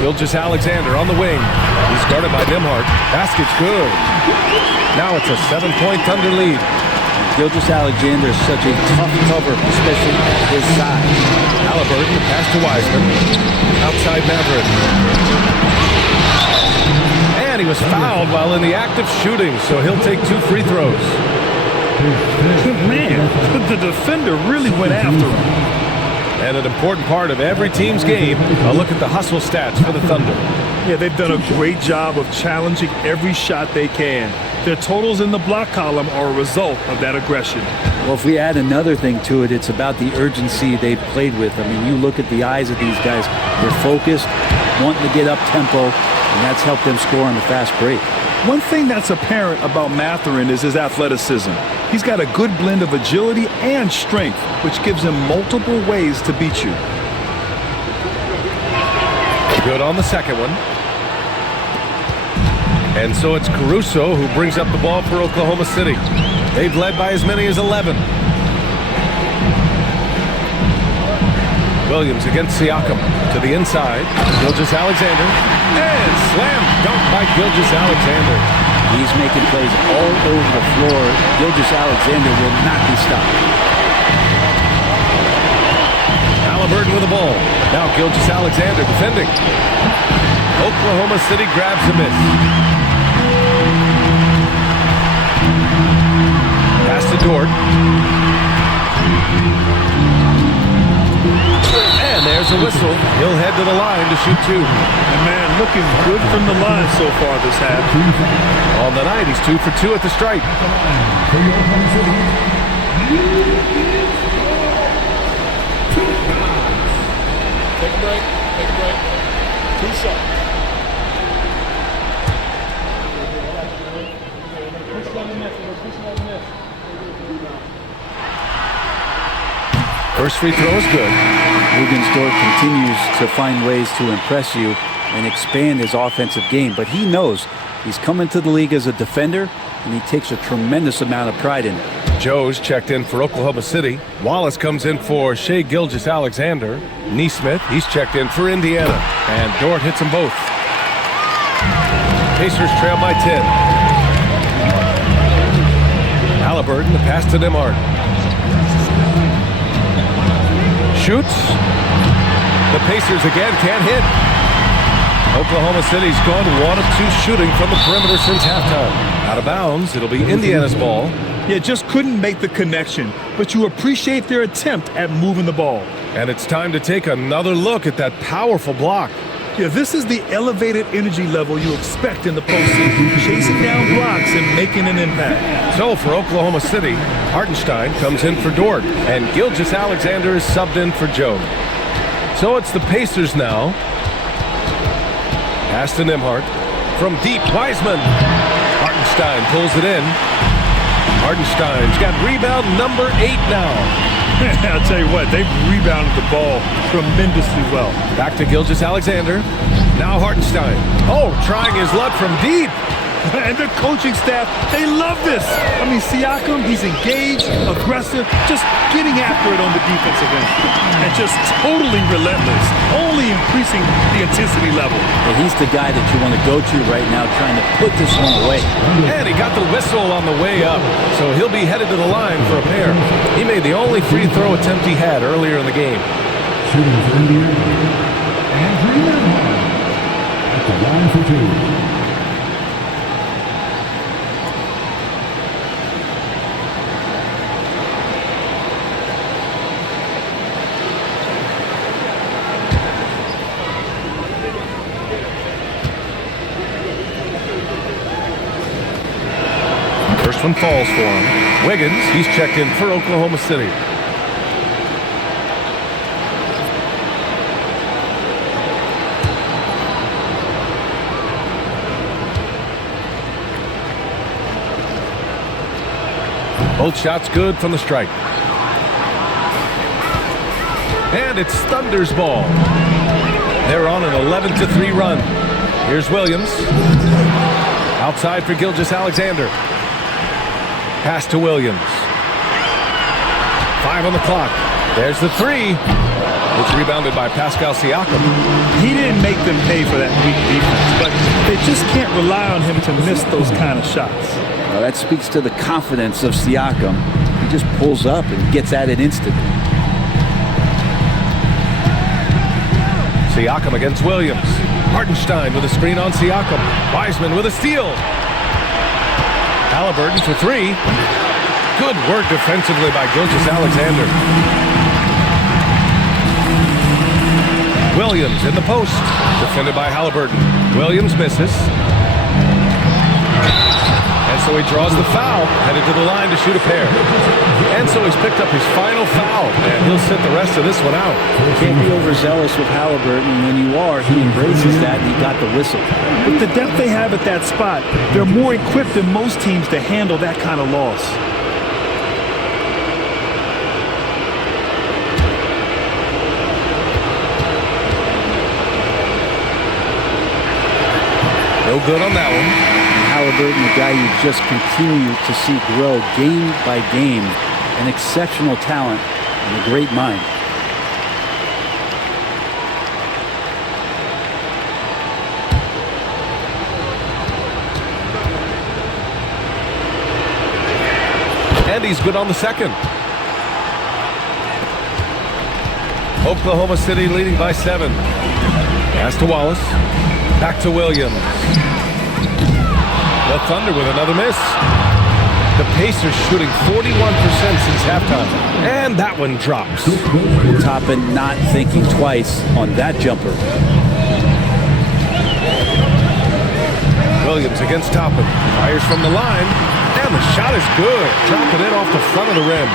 Gilgeous-Alexander on the wing. He's guarded by Nembhard. Basket's good. Now it's a 7-point Thunder lead. Gilgeous-Alexander is such a tough cover, especially at his size. Halliburton, pass to Wiseman. Outside Maverick. And he was fouled while in the act of shooting, so he'll take 2 free throws. Man, the defender really went after him. And an important part of every team's game, a look at the hustle stats for the Thunder. Yeah, they've done a great job of challenging every shot they can. Their totals in the block column are a result of that aggression. Well, if we add another thing to it, it's about the urgency they've played with. I mean, you look at the eyes of these guys. They're focused, wanting to get up tempo, and that's helped them score on the fast break. One thing that's apparent about Mathurin is his athleticism. He's got a good blend of agility and strength, which gives him multiple ways to beat you. Good on the second one. And so it's Caruso who brings up the ball for Oklahoma City. They've led by as many as 11. Williams against Siakam to the inside. Gilgeous-Alexander. And slam dunk by Gilgeous-Alexander. He's making plays all over the floor. Gilgeous-Alexander will not be stopped. Halliburton with the ball. Now Gilgeous-Alexander defending. Oklahoma City grabs the miss. Pass to Dort. And there's a whistle. He'll head to the line to shoot 2. And man, looking good from the line so far this half. On the night, he's 2 for 2 at the stripe. Take a break. 2 shots. First free throw is good. Dort continues to find ways to impress you and expand his offensive game, but he knows he's coming to the league as a defender, and he takes a tremendous amount of pride in it. Joe's checked in for Oklahoma City. Wallace comes in for Shai Gilgeous-Alexander. Neesmith, he's checked in for Indiana. And Dort hits them both. Pacers trail by 10. Halliburton, the pass to Nembhard. Shoots. The Pacers again can't hit. Oklahoma City's gone 1 of 2 shooting from the perimeter since halftime. Out of bounds, it'll be Indiana's ball. Yeah, just couldn't make the connection, but you appreciate their attempt at moving the ball. And it's time to take another look at that powerful block. Yeah, this is the elevated energy level you expect in the postseason, chasing down blocks and making an impact. So for Oklahoma City, Hartenstein comes in for Dort, and Gilgeous-Alexander is subbed in for Joe. So it's the Pacers now. Pass to Nembhard. From deep, Wiseman. Hartenstein pulls it in. Hartenstein's got rebound number 8 now. I'll tell you what, they've rebounded the ball tremendously well. Back to Gilgeous-Alexander. Now Hartenstein. Oh, trying his luck from deep. And their coaching staff, they love this. I mean, Siakam, he's engaged, aggressive, just getting after it on the defensive end. And just totally relentless, only increasing the intensity level. And he's the guy that you want to go to right now, trying to put this one away. And he got the whistle on the way up, so he'll be headed to the line for a pair. He made the only free throw attempt he had earlier in the game. Shooting for Indiana, Andrew Nembhard at the line for 2. one falls for him. Wiggins, he's checked in for Oklahoma City. Both shots good from the stripe. And it's Thunder's ball. They're on an 11-3 run. Here's Williams. Outside for Gilgeous-Alexander. Pass to Williams. 5 on the clock. There's the three. It's rebounded by Pascal Siakam. He didn't make them pay for that weak defense, but they just can't rely on him to miss those kind of shots. Well, that speaks to the confidence of Siakam. He just pulls up and gets at it instantly. Siakam against Williams. Hartenstein with a screen on Siakam. Wiseman with a steal. Halliburton for three. Good work defensively by Gilgeous-Alexander. Williams in the post. Defended by Halliburton. Williams misses. And so he draws the foul, headed to the line to shoot a pair. And so he's picked up his final foul, and he'll sit the rest of this one out. Can't be overzealous with Halliburton. When you are, he embraces that, and he got the whistle. With the depth they have at that spot, they're more equipped than most teams to handle that kind of loss. No good on that one. Halliburton, the guy you just continue to see grow game by game, an exceptional talent and a great mind. And he's good on the second. Oklahoma City leading by 7. Pass to Wallace. Back to Williams. The Thunder with another miss. The Pacers shooting 41% since halftime. And that one drops. Toppin not thinking twice on that jumper. Williams against Toppin. Fires from the line. And the shot is good. Dropping it off the front of the rim.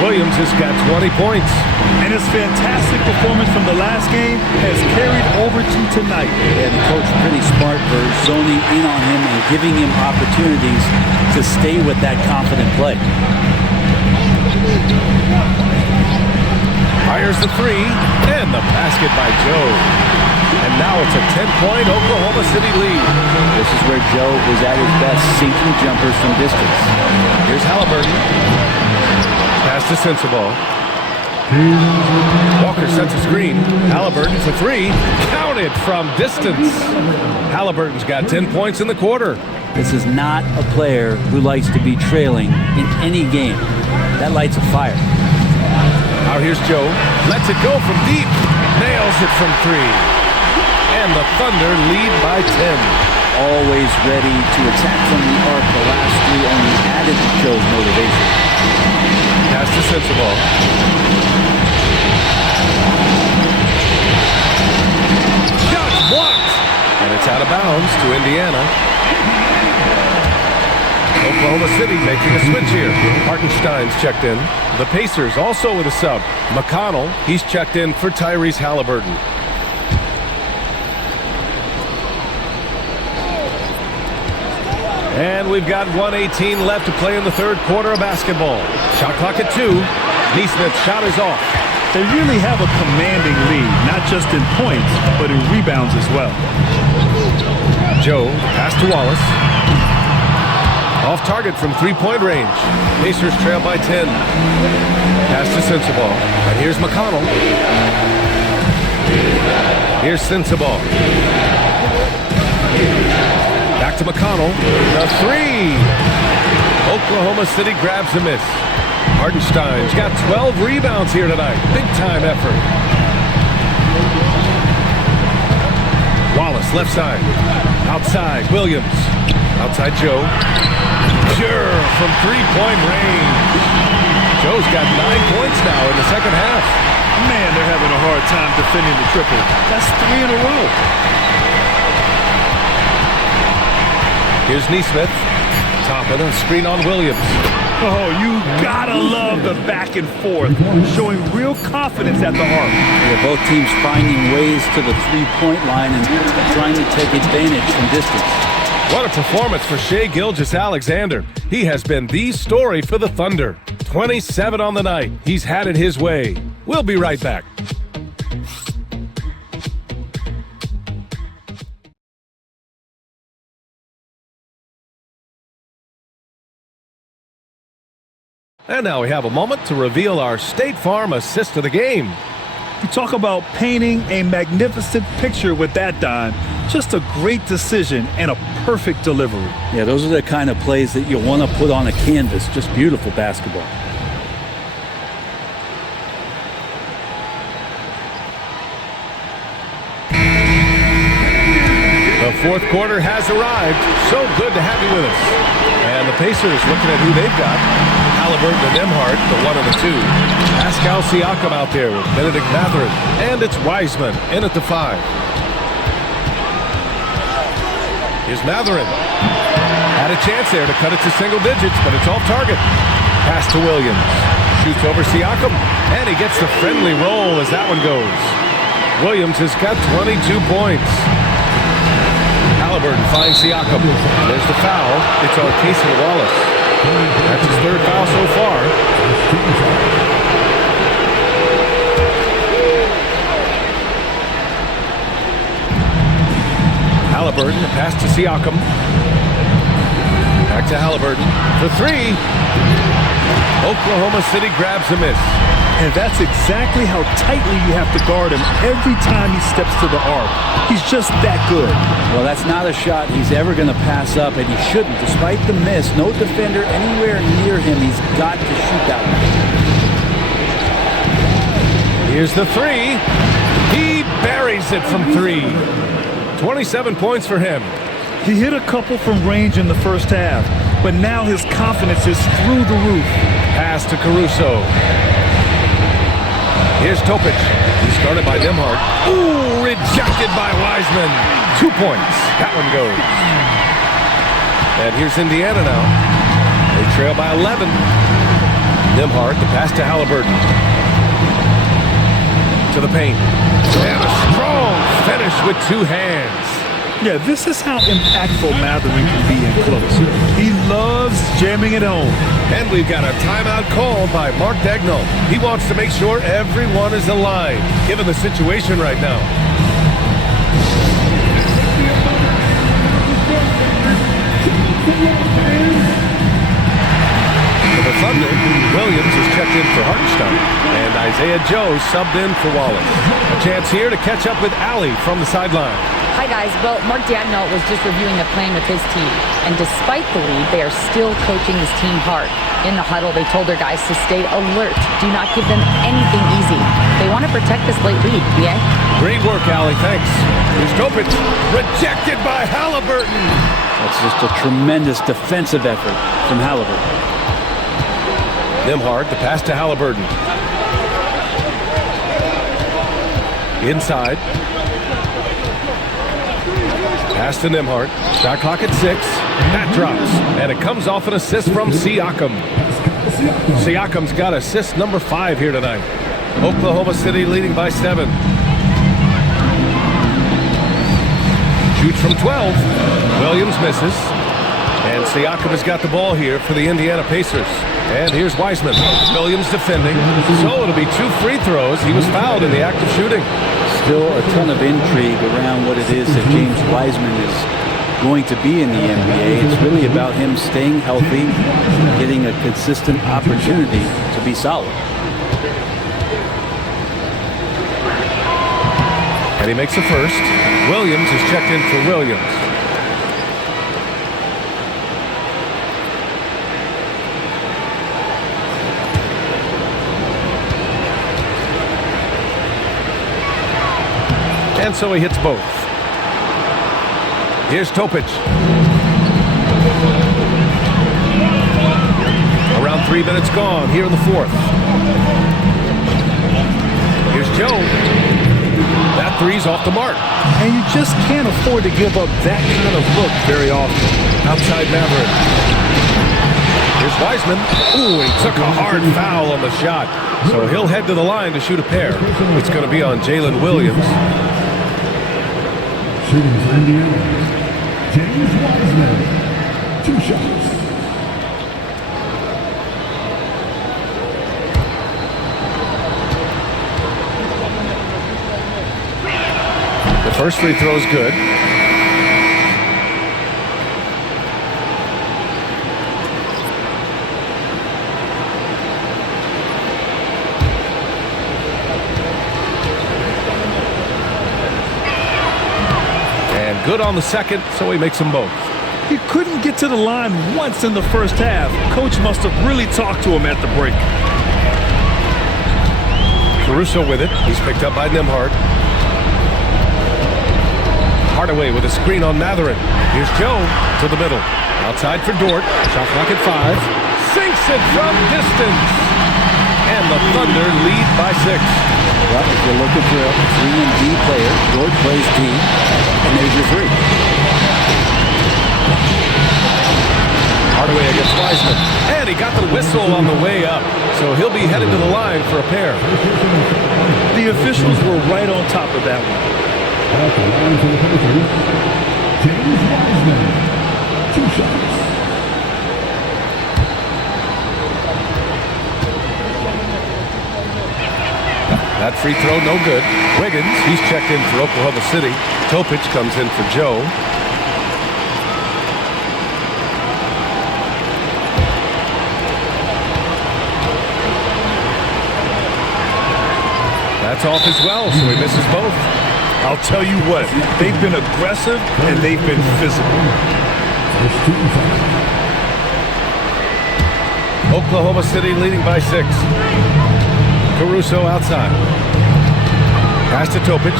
Williams has got 20 points. And his fantastic performance from the last game has carried over to tonight. And the coach pretty smart for zoning in on him and giving him opportunities to stay with that confident play. Fires the three, and the basket by Joe. And now it's a 10-point Oklahoma City lead. This is where Joe was at his best, sinking jumpers from distance. Here's Halliburton. Pass to Sensabaugh. Walker sets a screen. Halliburton for three. Counted from distance. Halliburton's got 10 points in the quarter. This is not a player who likes to be trailing in any game. That lights a fire. Now here's Joe. Lets it go from deep. Nails it from three. And the Thunder lead by 10. Always ready to attack from the arc. The last three only added to Joe's motivation. Pass to Sensabaugh. Shot blocked. And it's out of bounds to Indiana. Oklahoma City making a switch here. Hartenstein's checked in. The Pacers also with a sub. McConnell, he's checked in for Tyrese Halliburton. And we've got 1:18 left to play in the third quarter of basketball. Shot clock at 2. Neesmith's shot is off. They really have a commanding lead, not just in points, but in rebounds as well. Joe, pass to Wallace. Off target from three-point range. Pacers trail by 10. Pass to Sensabaugh. And here's McConnell. Here's Sensabaugh. Back to McConnell. The three. Oklahoma City grabs the miss. Hartenstein's got 12 rebounds here tonight. Big time effort. Wallace left side. Outside Williams. Outside Joe. Pure from three-point range. Joe's got 9 points now in the second half. Man, they're having a hard time defending the triple. That's 3 in a row. Here's Neesmith. Top of the screen on Williams. Oh, you gotta love the back and forth, showing real confidence at the arc. Yeah, both teams finding ways to the three-point line and trying to take advantage from distance. What a performance for Shai Gilgeous-Alexander. He has been the story for the Thunder. 27 on the night. He's had it his way. We'll be right back. And now we have a moment to reveal our State Farm assist of the game. You talk about painting a magnificent picture with that dime. Just a great decision and a perfect delivery. Yeah, those are the kind of plays that you want to put on a canvas. Just beautiful basketball. The fourth quarter has arrived. So good to have you with us. And the Pacers looking at who they've got. Haliburton and Nembhard, the 1 and the 2. Pascal Siakam out there with Benedict Mathurin. And it's Wiseman in at the 5. Here's Mathurin. Had a chance there to cut it to single digits, but it's off target. Pass to Williams. Shoots over Siakam. And he gets the friendly roll as that one goes. Williams has got 22 points. Haliburton finds Siakam. There's the foul. It's on Casey Wallace. That's his third foul so far. Haliburton, pass to Siakam. Back to Haliburton for 3. Oklahoma City grabs a miss. And that's exactly how tightly you have to guard him every time he steps to the arc. He's just that good. Well, that's not a shot he's ever going to pass up, and he shouldn't. Despite the miss, no defender anywhere near him. He's got to shoot that one. Here's the 3. He buries it from 3. 27 points for him. He hit a couple from range in the first half, but now his confidence is through the roof. Pass to Caruso. Here's Topic. He's guarded by Nembhard. Ooh, rejected by Wiseman. 2 points. That one goes. And here's Indiana now. They trail by 11. Nembhard, the pass to Haliburton. To the paint. And a strong finish with 2 hands. Yeah, this is how impactful Mathurin can be in close. He loves jamming it home. And we've got a timeout called by Mark Daigneault. He wants to make sure everyone is aligned, given the situation right now. For the Thunder, Williams is checked in for Hartenstein, and Isaiah Joe subbed in for Wallace. A chance here to catch up with Allie from the sideline. Hi, guys. Well, Mark Daigneault was just reviewing the plan with his team. And despite the lead, they are still coaching this team hard. In the huddle, they told their guys to stay alert. Do not give them anything easy. They want to protect this late lead, yeah? Great work, Allie. Thanks. Here's Topic. Rejected by Haliburton. That's just a tremendous defensive effort from Haliburton. Nembhard, the pass to Haliburton. Inside. Pass to Nembhard. Shot clock at 6. That drops. And it comes off an assist from Siakam. Siakam's got assist number 5 here tonight. Oklahoma City leading by 7. Shoots from 12. Williams misses. And Siakam has got the ball here for the Indiana Pacers. And here's Wiseman. Williams defending. So it'll be 2 free throws. He was fouled in the act of shooting. Still a ton of intrigue around what it is that James Wiseman is going to be in the NBA. It's really about him staying healthy, getting a consistent opportunity to be solid. And he makes the first. Williams is checked in for Williams. And so he hits both. Here's Topic. Around 3 minutes gone here in the 4th. Here's Joe. That three's off the mark. And you just can't afford to give up that kind of look very often. Outside Maverick. Here's Wiseman. Ooh, he took a hard foul on the shot. So he'll head to the line to shoot a pair. It's going to be on Jalen Williams. Shooting for Indiana, James Wiseman. 2 shots. The first free throw is good. And good on the second, so he makes them both. He couldn't get to the line once in the first half. Coach must have really talked to him at the break. Caruso with it. He's picked up by Nembhard. Hardaway with a screen on Mathurin. Here's Joe to the middle. Outside for Dort. Shot clock at 5. Sinks it from distance. And the Thunder lead by 6. Well, if you're looking for a 3-and-D player, Dort plays D, and there's your 3. Hardaway against Wiseman. And he got the whistle on the way up. So he'll be headed to the line for a pair. The officials were right on top of that one. At the line for the Pacers, James Wiseman. 2 shots. That free throw, no good. Wiggins, he's checked in for Oklahoma City. Topic comes in for Joe. That's off as well, so he misses both. I'll tell you what, they've been aggressive and they've been physical. Oklahoma City leading by 6. Caruso outside. Pass to Topic.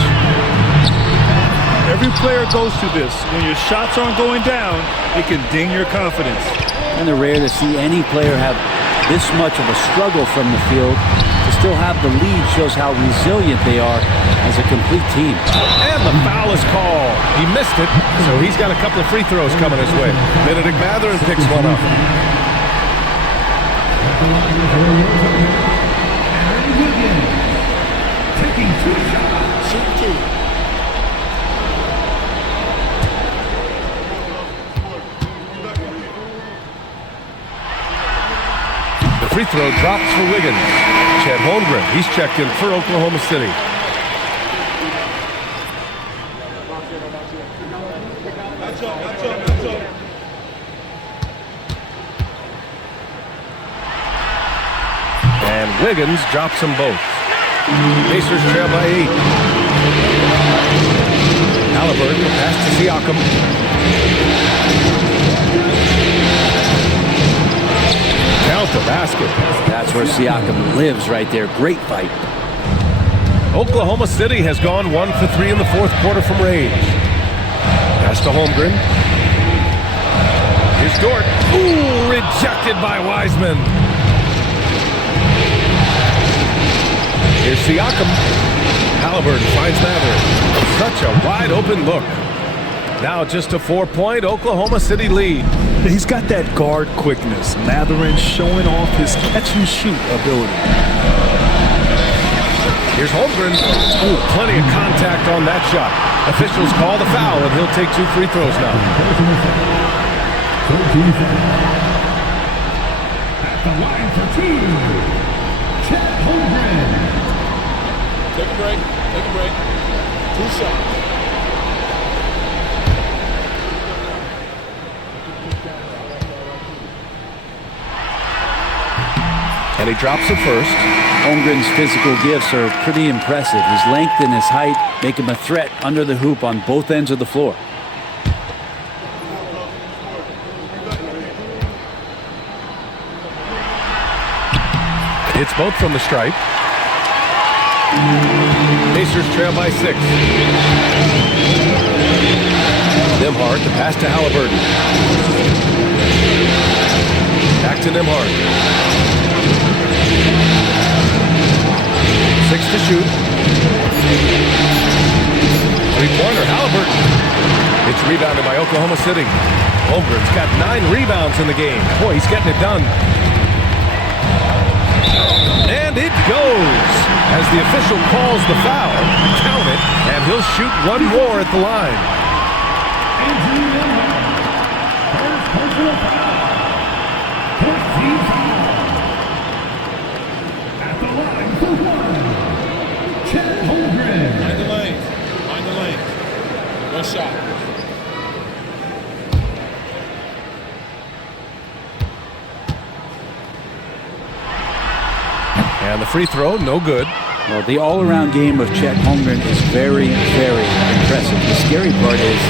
Every player goes through this. When your shots aren't going down, it can ding your confidence. And it's rare to see any player have this much of a struggle from the field. To still have the lead shows how resilient they are as a complete team. And the foul is called. He missed it, so he's got a couple of free throws coming his way. Benedict Mathurin picks one up. Taking 2 shots. Shoot 2. The free throw drops for Wiggins. Chet Holmgren, he's checked in for Oklahoma City. And Wiggins drops them both. Pacers trail by 8. Halliburton pass to Siakam. Count the basket. That's where Siakam lives right there. Great fight. Oklahoma City has gone 1 for 3 in the fourth quarter from range. Pass to Holmgren. Here's Dort. Ooh, rejected by Wiseman. Here's Siakam. Halliburton finds Mathurin. Such a wide open look. Now just a 4-point Oklahoma City lead. He's got that guard quickness. Mathurin showing off his catch-and-shoot ability. Here's Holmgren. Ooh, plenty of contact on that shot. Officials call the foul, and he'll take 2 free throws now. At the line for 2, Chet Holmgren. Take a break. Take a break. 2 shots. And he drops the first. Holmgren's physical gifts are pretty impressive. His length and his height make him a threat under the hoop on both ends of the floor. It's both from the stripe. Pacers trail by 6. Nembhard, the pass to Halliburton. Back to Nembhard. 6 to shoot. Rebounded by Oklahoma City. Holmgren's got 9 rebounds in the game. Boy, he's getting it done. And it goes as the official calls the foul. Count it, and he'll shoot one more at the line. Mind the lane. One shot. And the free throw, no good. Well, the all-around game of Chet Holmgren is very, very impressive. The scary part is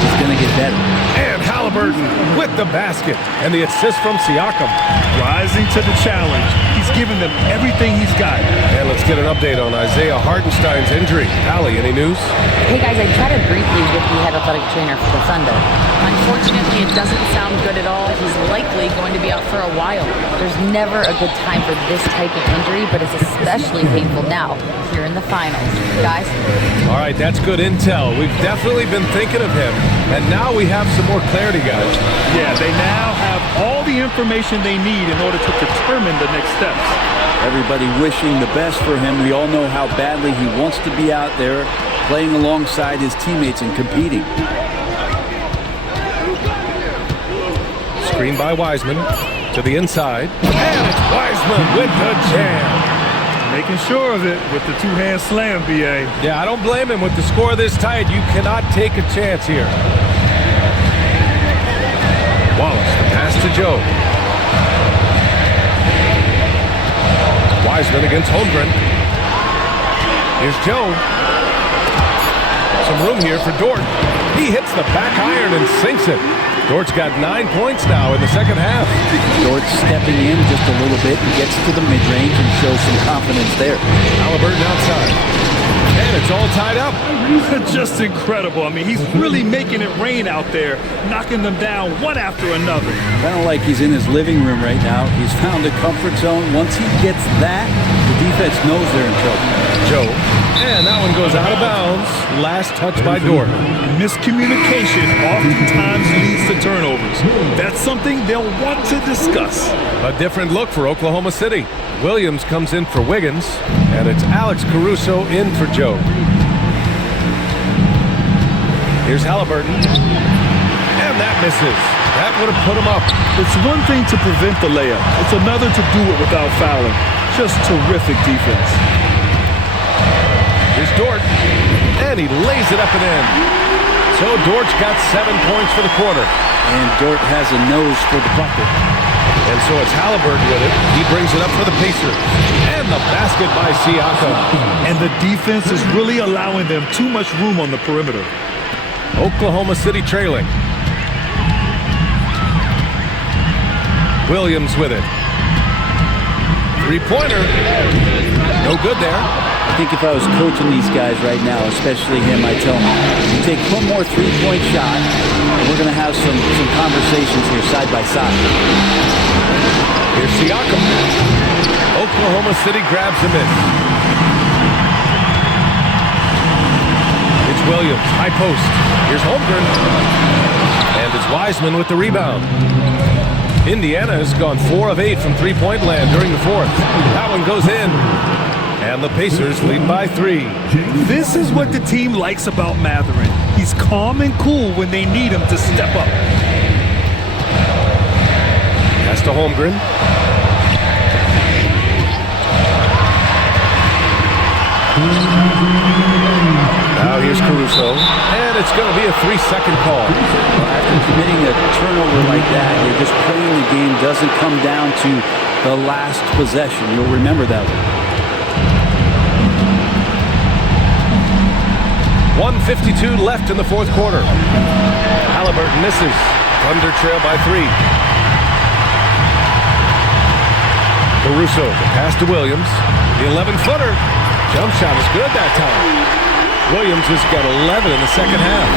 he's going to get better. And Halliburton with the basket. And the assist from Siakam. Rising to the challenge. He's giving them everything he's got. And let's get an update on Isaiah Hartenstein's injury. Allie, any news? Hey guys, I chatted briefly with the head athletic trainer for the Thunder. Unfortunately, it doesn't sound good at all. He's likely going to be out for a while. There's never a good time for this type of injury, but it's especially painful now, here in the finals. Guys? All right, that's good intel. We've definitely been thinking of him, and now we have some more clarity, guys. Yeah, they now have all the information they need in order to determine the next steps. Everybody wishing the best for him. We all know how badly he wants to be out there playing alongside his teammates and competing. Screen by Wiseman to the inside. And it's Wiseman with the jam. Making sure of it with the two-hand slam, B.A. Yeah, I don't blame him. With the score this tight, you cannot take a chance here. Wallace, the pass to Joe. Wiseman against Holmgren. Here's Joe. Some room here for Dort. He hits the back iron and sinks it. Dort's got 9 points now in the second half. Dort stepping in just a little bit and gets to the mid-range and shows some confidence there. Halliburton outside. And it's all tied up. Just incredible. I mean, he's really making it rain out there, knocking them down one after another. Kind of like he's in his living room right now. He's found a comfort zone. Once he gets that, the defense knows they're in trouble. Joe. And that one goes out of bounds. Last touch by Dort. Miscommunication oftentimes leads to turnovers. That's something they'll want to discuss. A different look for Oklahoma City. Williams comes in for Wiggins, and it's Alex Caruso in for Joe. Here's Halliburton. And that misses. That would have put him up. It's one thing to prevent the layup. It's another to do it without fouling. Just terrific defense. Here's Dort. And he lays it up and in. So Dort's got 7 points for the quarter. And Dort has a nose for the bucket. And so it's Halliburton with it. He brings it up for the Pacers. And the basket by Siakam. And the defense is really allowing them too much room on the perimeter. Oklahoma City trailing. Williams with it. Three-pointer. No good there. I think if I was coaching these guys right now, especially him, I'd tell him, you take one more three-point shot, and we're going to have some conversations here side by side. Here's Siakam. Oklahoma City grabs the miss. It's Williams, high post. Here's Holmgren. And it's Wiseman with the rebound. Indiana has gone 4 of 8 from three-point land during the fourth. That one goes in. And the Pacers lead by 3. This is what the team likes about Mathurin. He's calm and cool when they need him to step up. Pass to Holmgren. Now here's Caruso. And it's going to be a 3-second call. After committing a turnover like that, you're just praying the game doesn't come down to the last possession. You'll remember that one. 1:52 left in the fourth quarter. Halliburton misses. Thunder trail by 3. Caruso, the pass to Williams. The 11-footer. Jump shot is good that time. Williams has got 11 in the second half.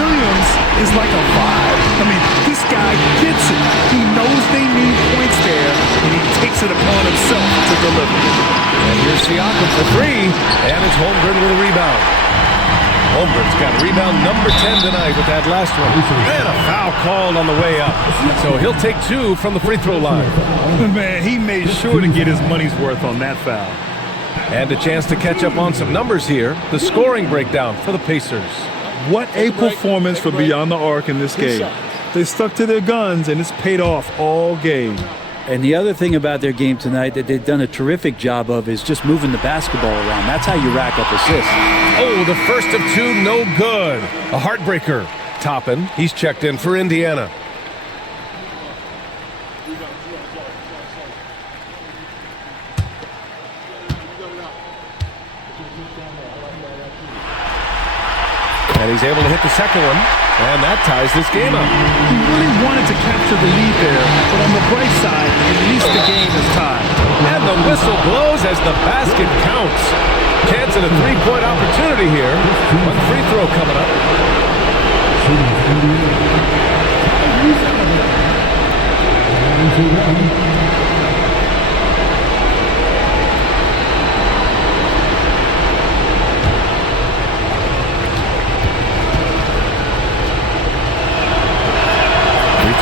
Williams is like a vibe. I mean, this guy gets it. He knows they need points there, and he takes it upon himself to deliver. And here's Siakam for 3, and it's Holmgren with a rebound. Holmgren's got rebound number 10 tonight with that last one. And a foul called on the way up. So he'll take 2 from the free throw line. Man, he made sure to get his money's worth on that foul. And a chance to catch up on some numbers here. The scoring breakdown for the Pacers. What a performance for Beyond the Arc in this game. They stuck to their guns, and it's paid off all game. And the other thing about their game tonight that they've done a terrific job of is just moving the basketball around. That's how you rack up assists. Oh, the first of 2, no good. A heartbreaker. Toppin, he's checked in for Indiana. And he's able to hit the second one, and that ties this game up. He really wanted to capture the lead there, but on the bright side, at least the game is tied. And the whistle blows as the basket counts. Chance at a 3-point opportunity here. One free throw coming up.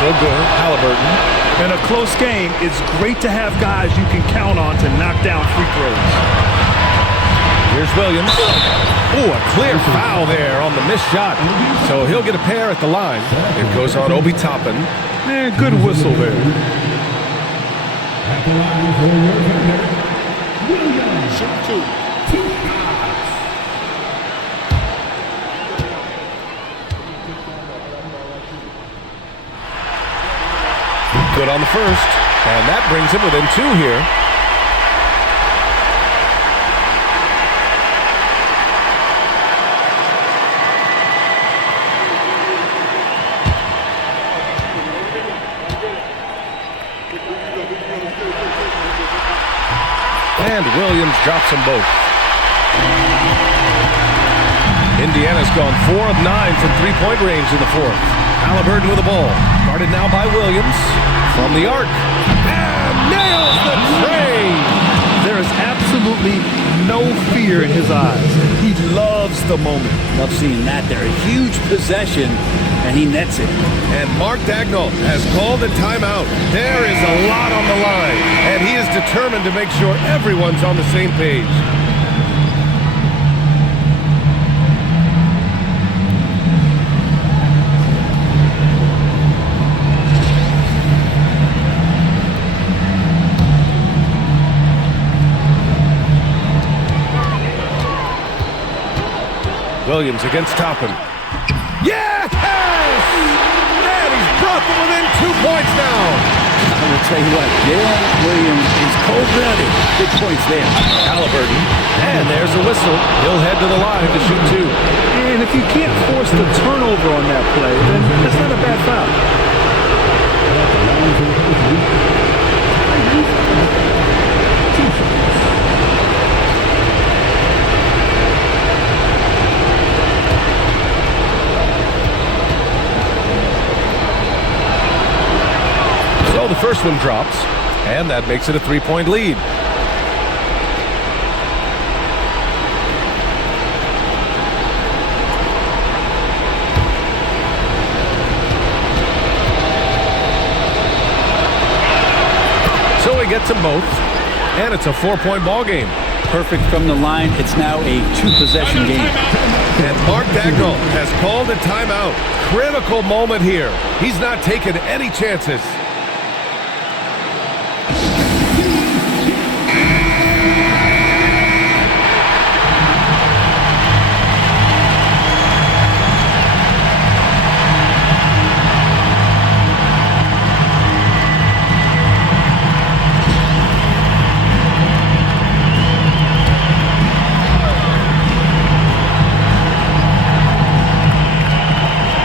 Good. Halliburton. In a close game, it's great to have guys you can count on to knock down free throws. Here's Williams. Oh, a clear foul there on the missed shot. So he'll get a pair at the line. It goes on Obi Toppin. Man, good whistle there. Good on the first, and that brings him within 2 here. And Williams drops them both. Indiana's gone 4 of 9 from 3-point range in the 4th. Halliburton with the ball. Guarded now by Williams. From the arc. And nails the tray! There is absolutely no fear in his eyes. He loves the moment. Love seeing that there. A huge possession, and he nets it. And Mark Daigneault has called a timeout. There is a lot on the line, and he is determined to make sure everyone's on the same page. Williams against Toppin. Yes! And he's brought them within 2 points now. I'm going to tell you what, Jalen Williams is cold-blooded. Big points there. Halliburton. And there's a whistle. He'll head to the line to shoot 2. And if you can't force the turnover on that play, then that's not a bad foul. So the first one drops, and that makes it a 3-point lead. So he gets them both, and it's a 4-point ball game. Perfect from the line. It's now a 2-possession game. And Mark Daigneault has called a timeout. Critical moment here. He's not taking any chances.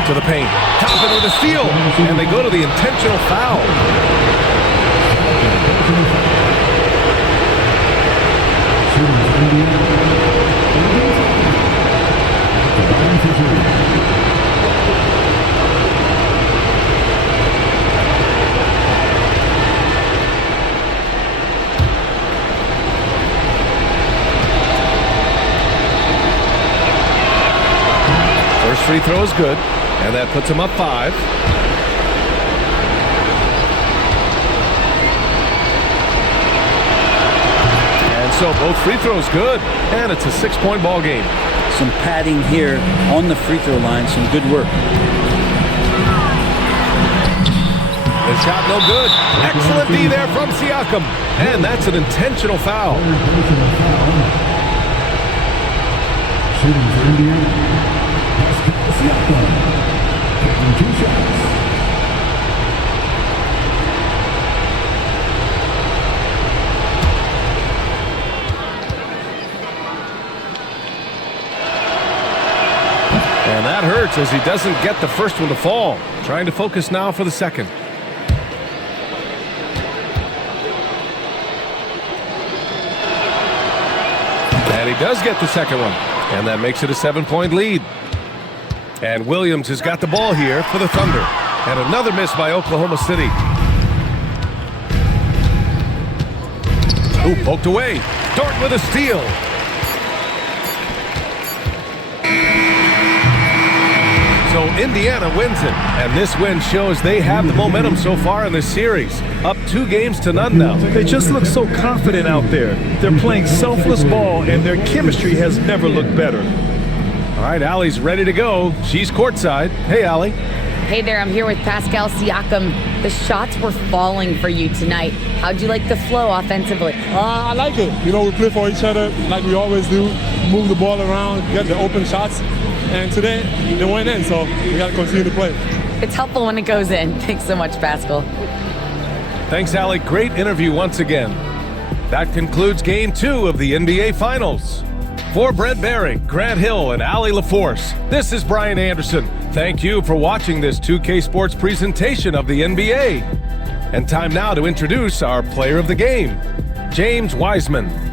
To the paint. Toppin with a steal. And they go to the intentional foul. free throw is good, and that puts him up 5. And so both free throws good, and it's a 6-point ball game. Some padding here on the free throw line, some good work. The shot no good. Excellent D there from Siakam. And that's an intentional foul. Shooting for Indiana, Pascal Siakam, taking 2 shots. And that hurts as he doesn't get the first one to fall. Trying to focus now for the second. And he does get the second one. And that makes it a 7-point lead. And Williams has got the ball here for the Thunder. And another miss by Oklahoma City. Ooh, poked away. Dort with a steal. So Indiana wins it, and this win shows they have the momentum so far in this series. Up 2 games to none now. They just look so confident out there. They're playing selfless ball, and their chemistry has never looked better. All right, Allie's ready to go. She's courtside. Hey, Allie. Hey there, I'm here with Pascal Siakam. The shots were falling for you tonight. How'd you like the flow offensively? I like it. You know, we play for each other like we always do. Move the ball around, get the open shots. And today, they went in, so we got to continue to play. It's helpful when it goes in. Thanks so much, Pascal. Thanks, Allie. Great interview once again. That concludes Game 2 of the NBA Finals. For Brent Barry, Grant Hill, and Allie LaForce, this is Brian Anderson. Thank you for watching this 2K Sports presentation of the NBA. And time now to introduce our player of the game, James Wiseman.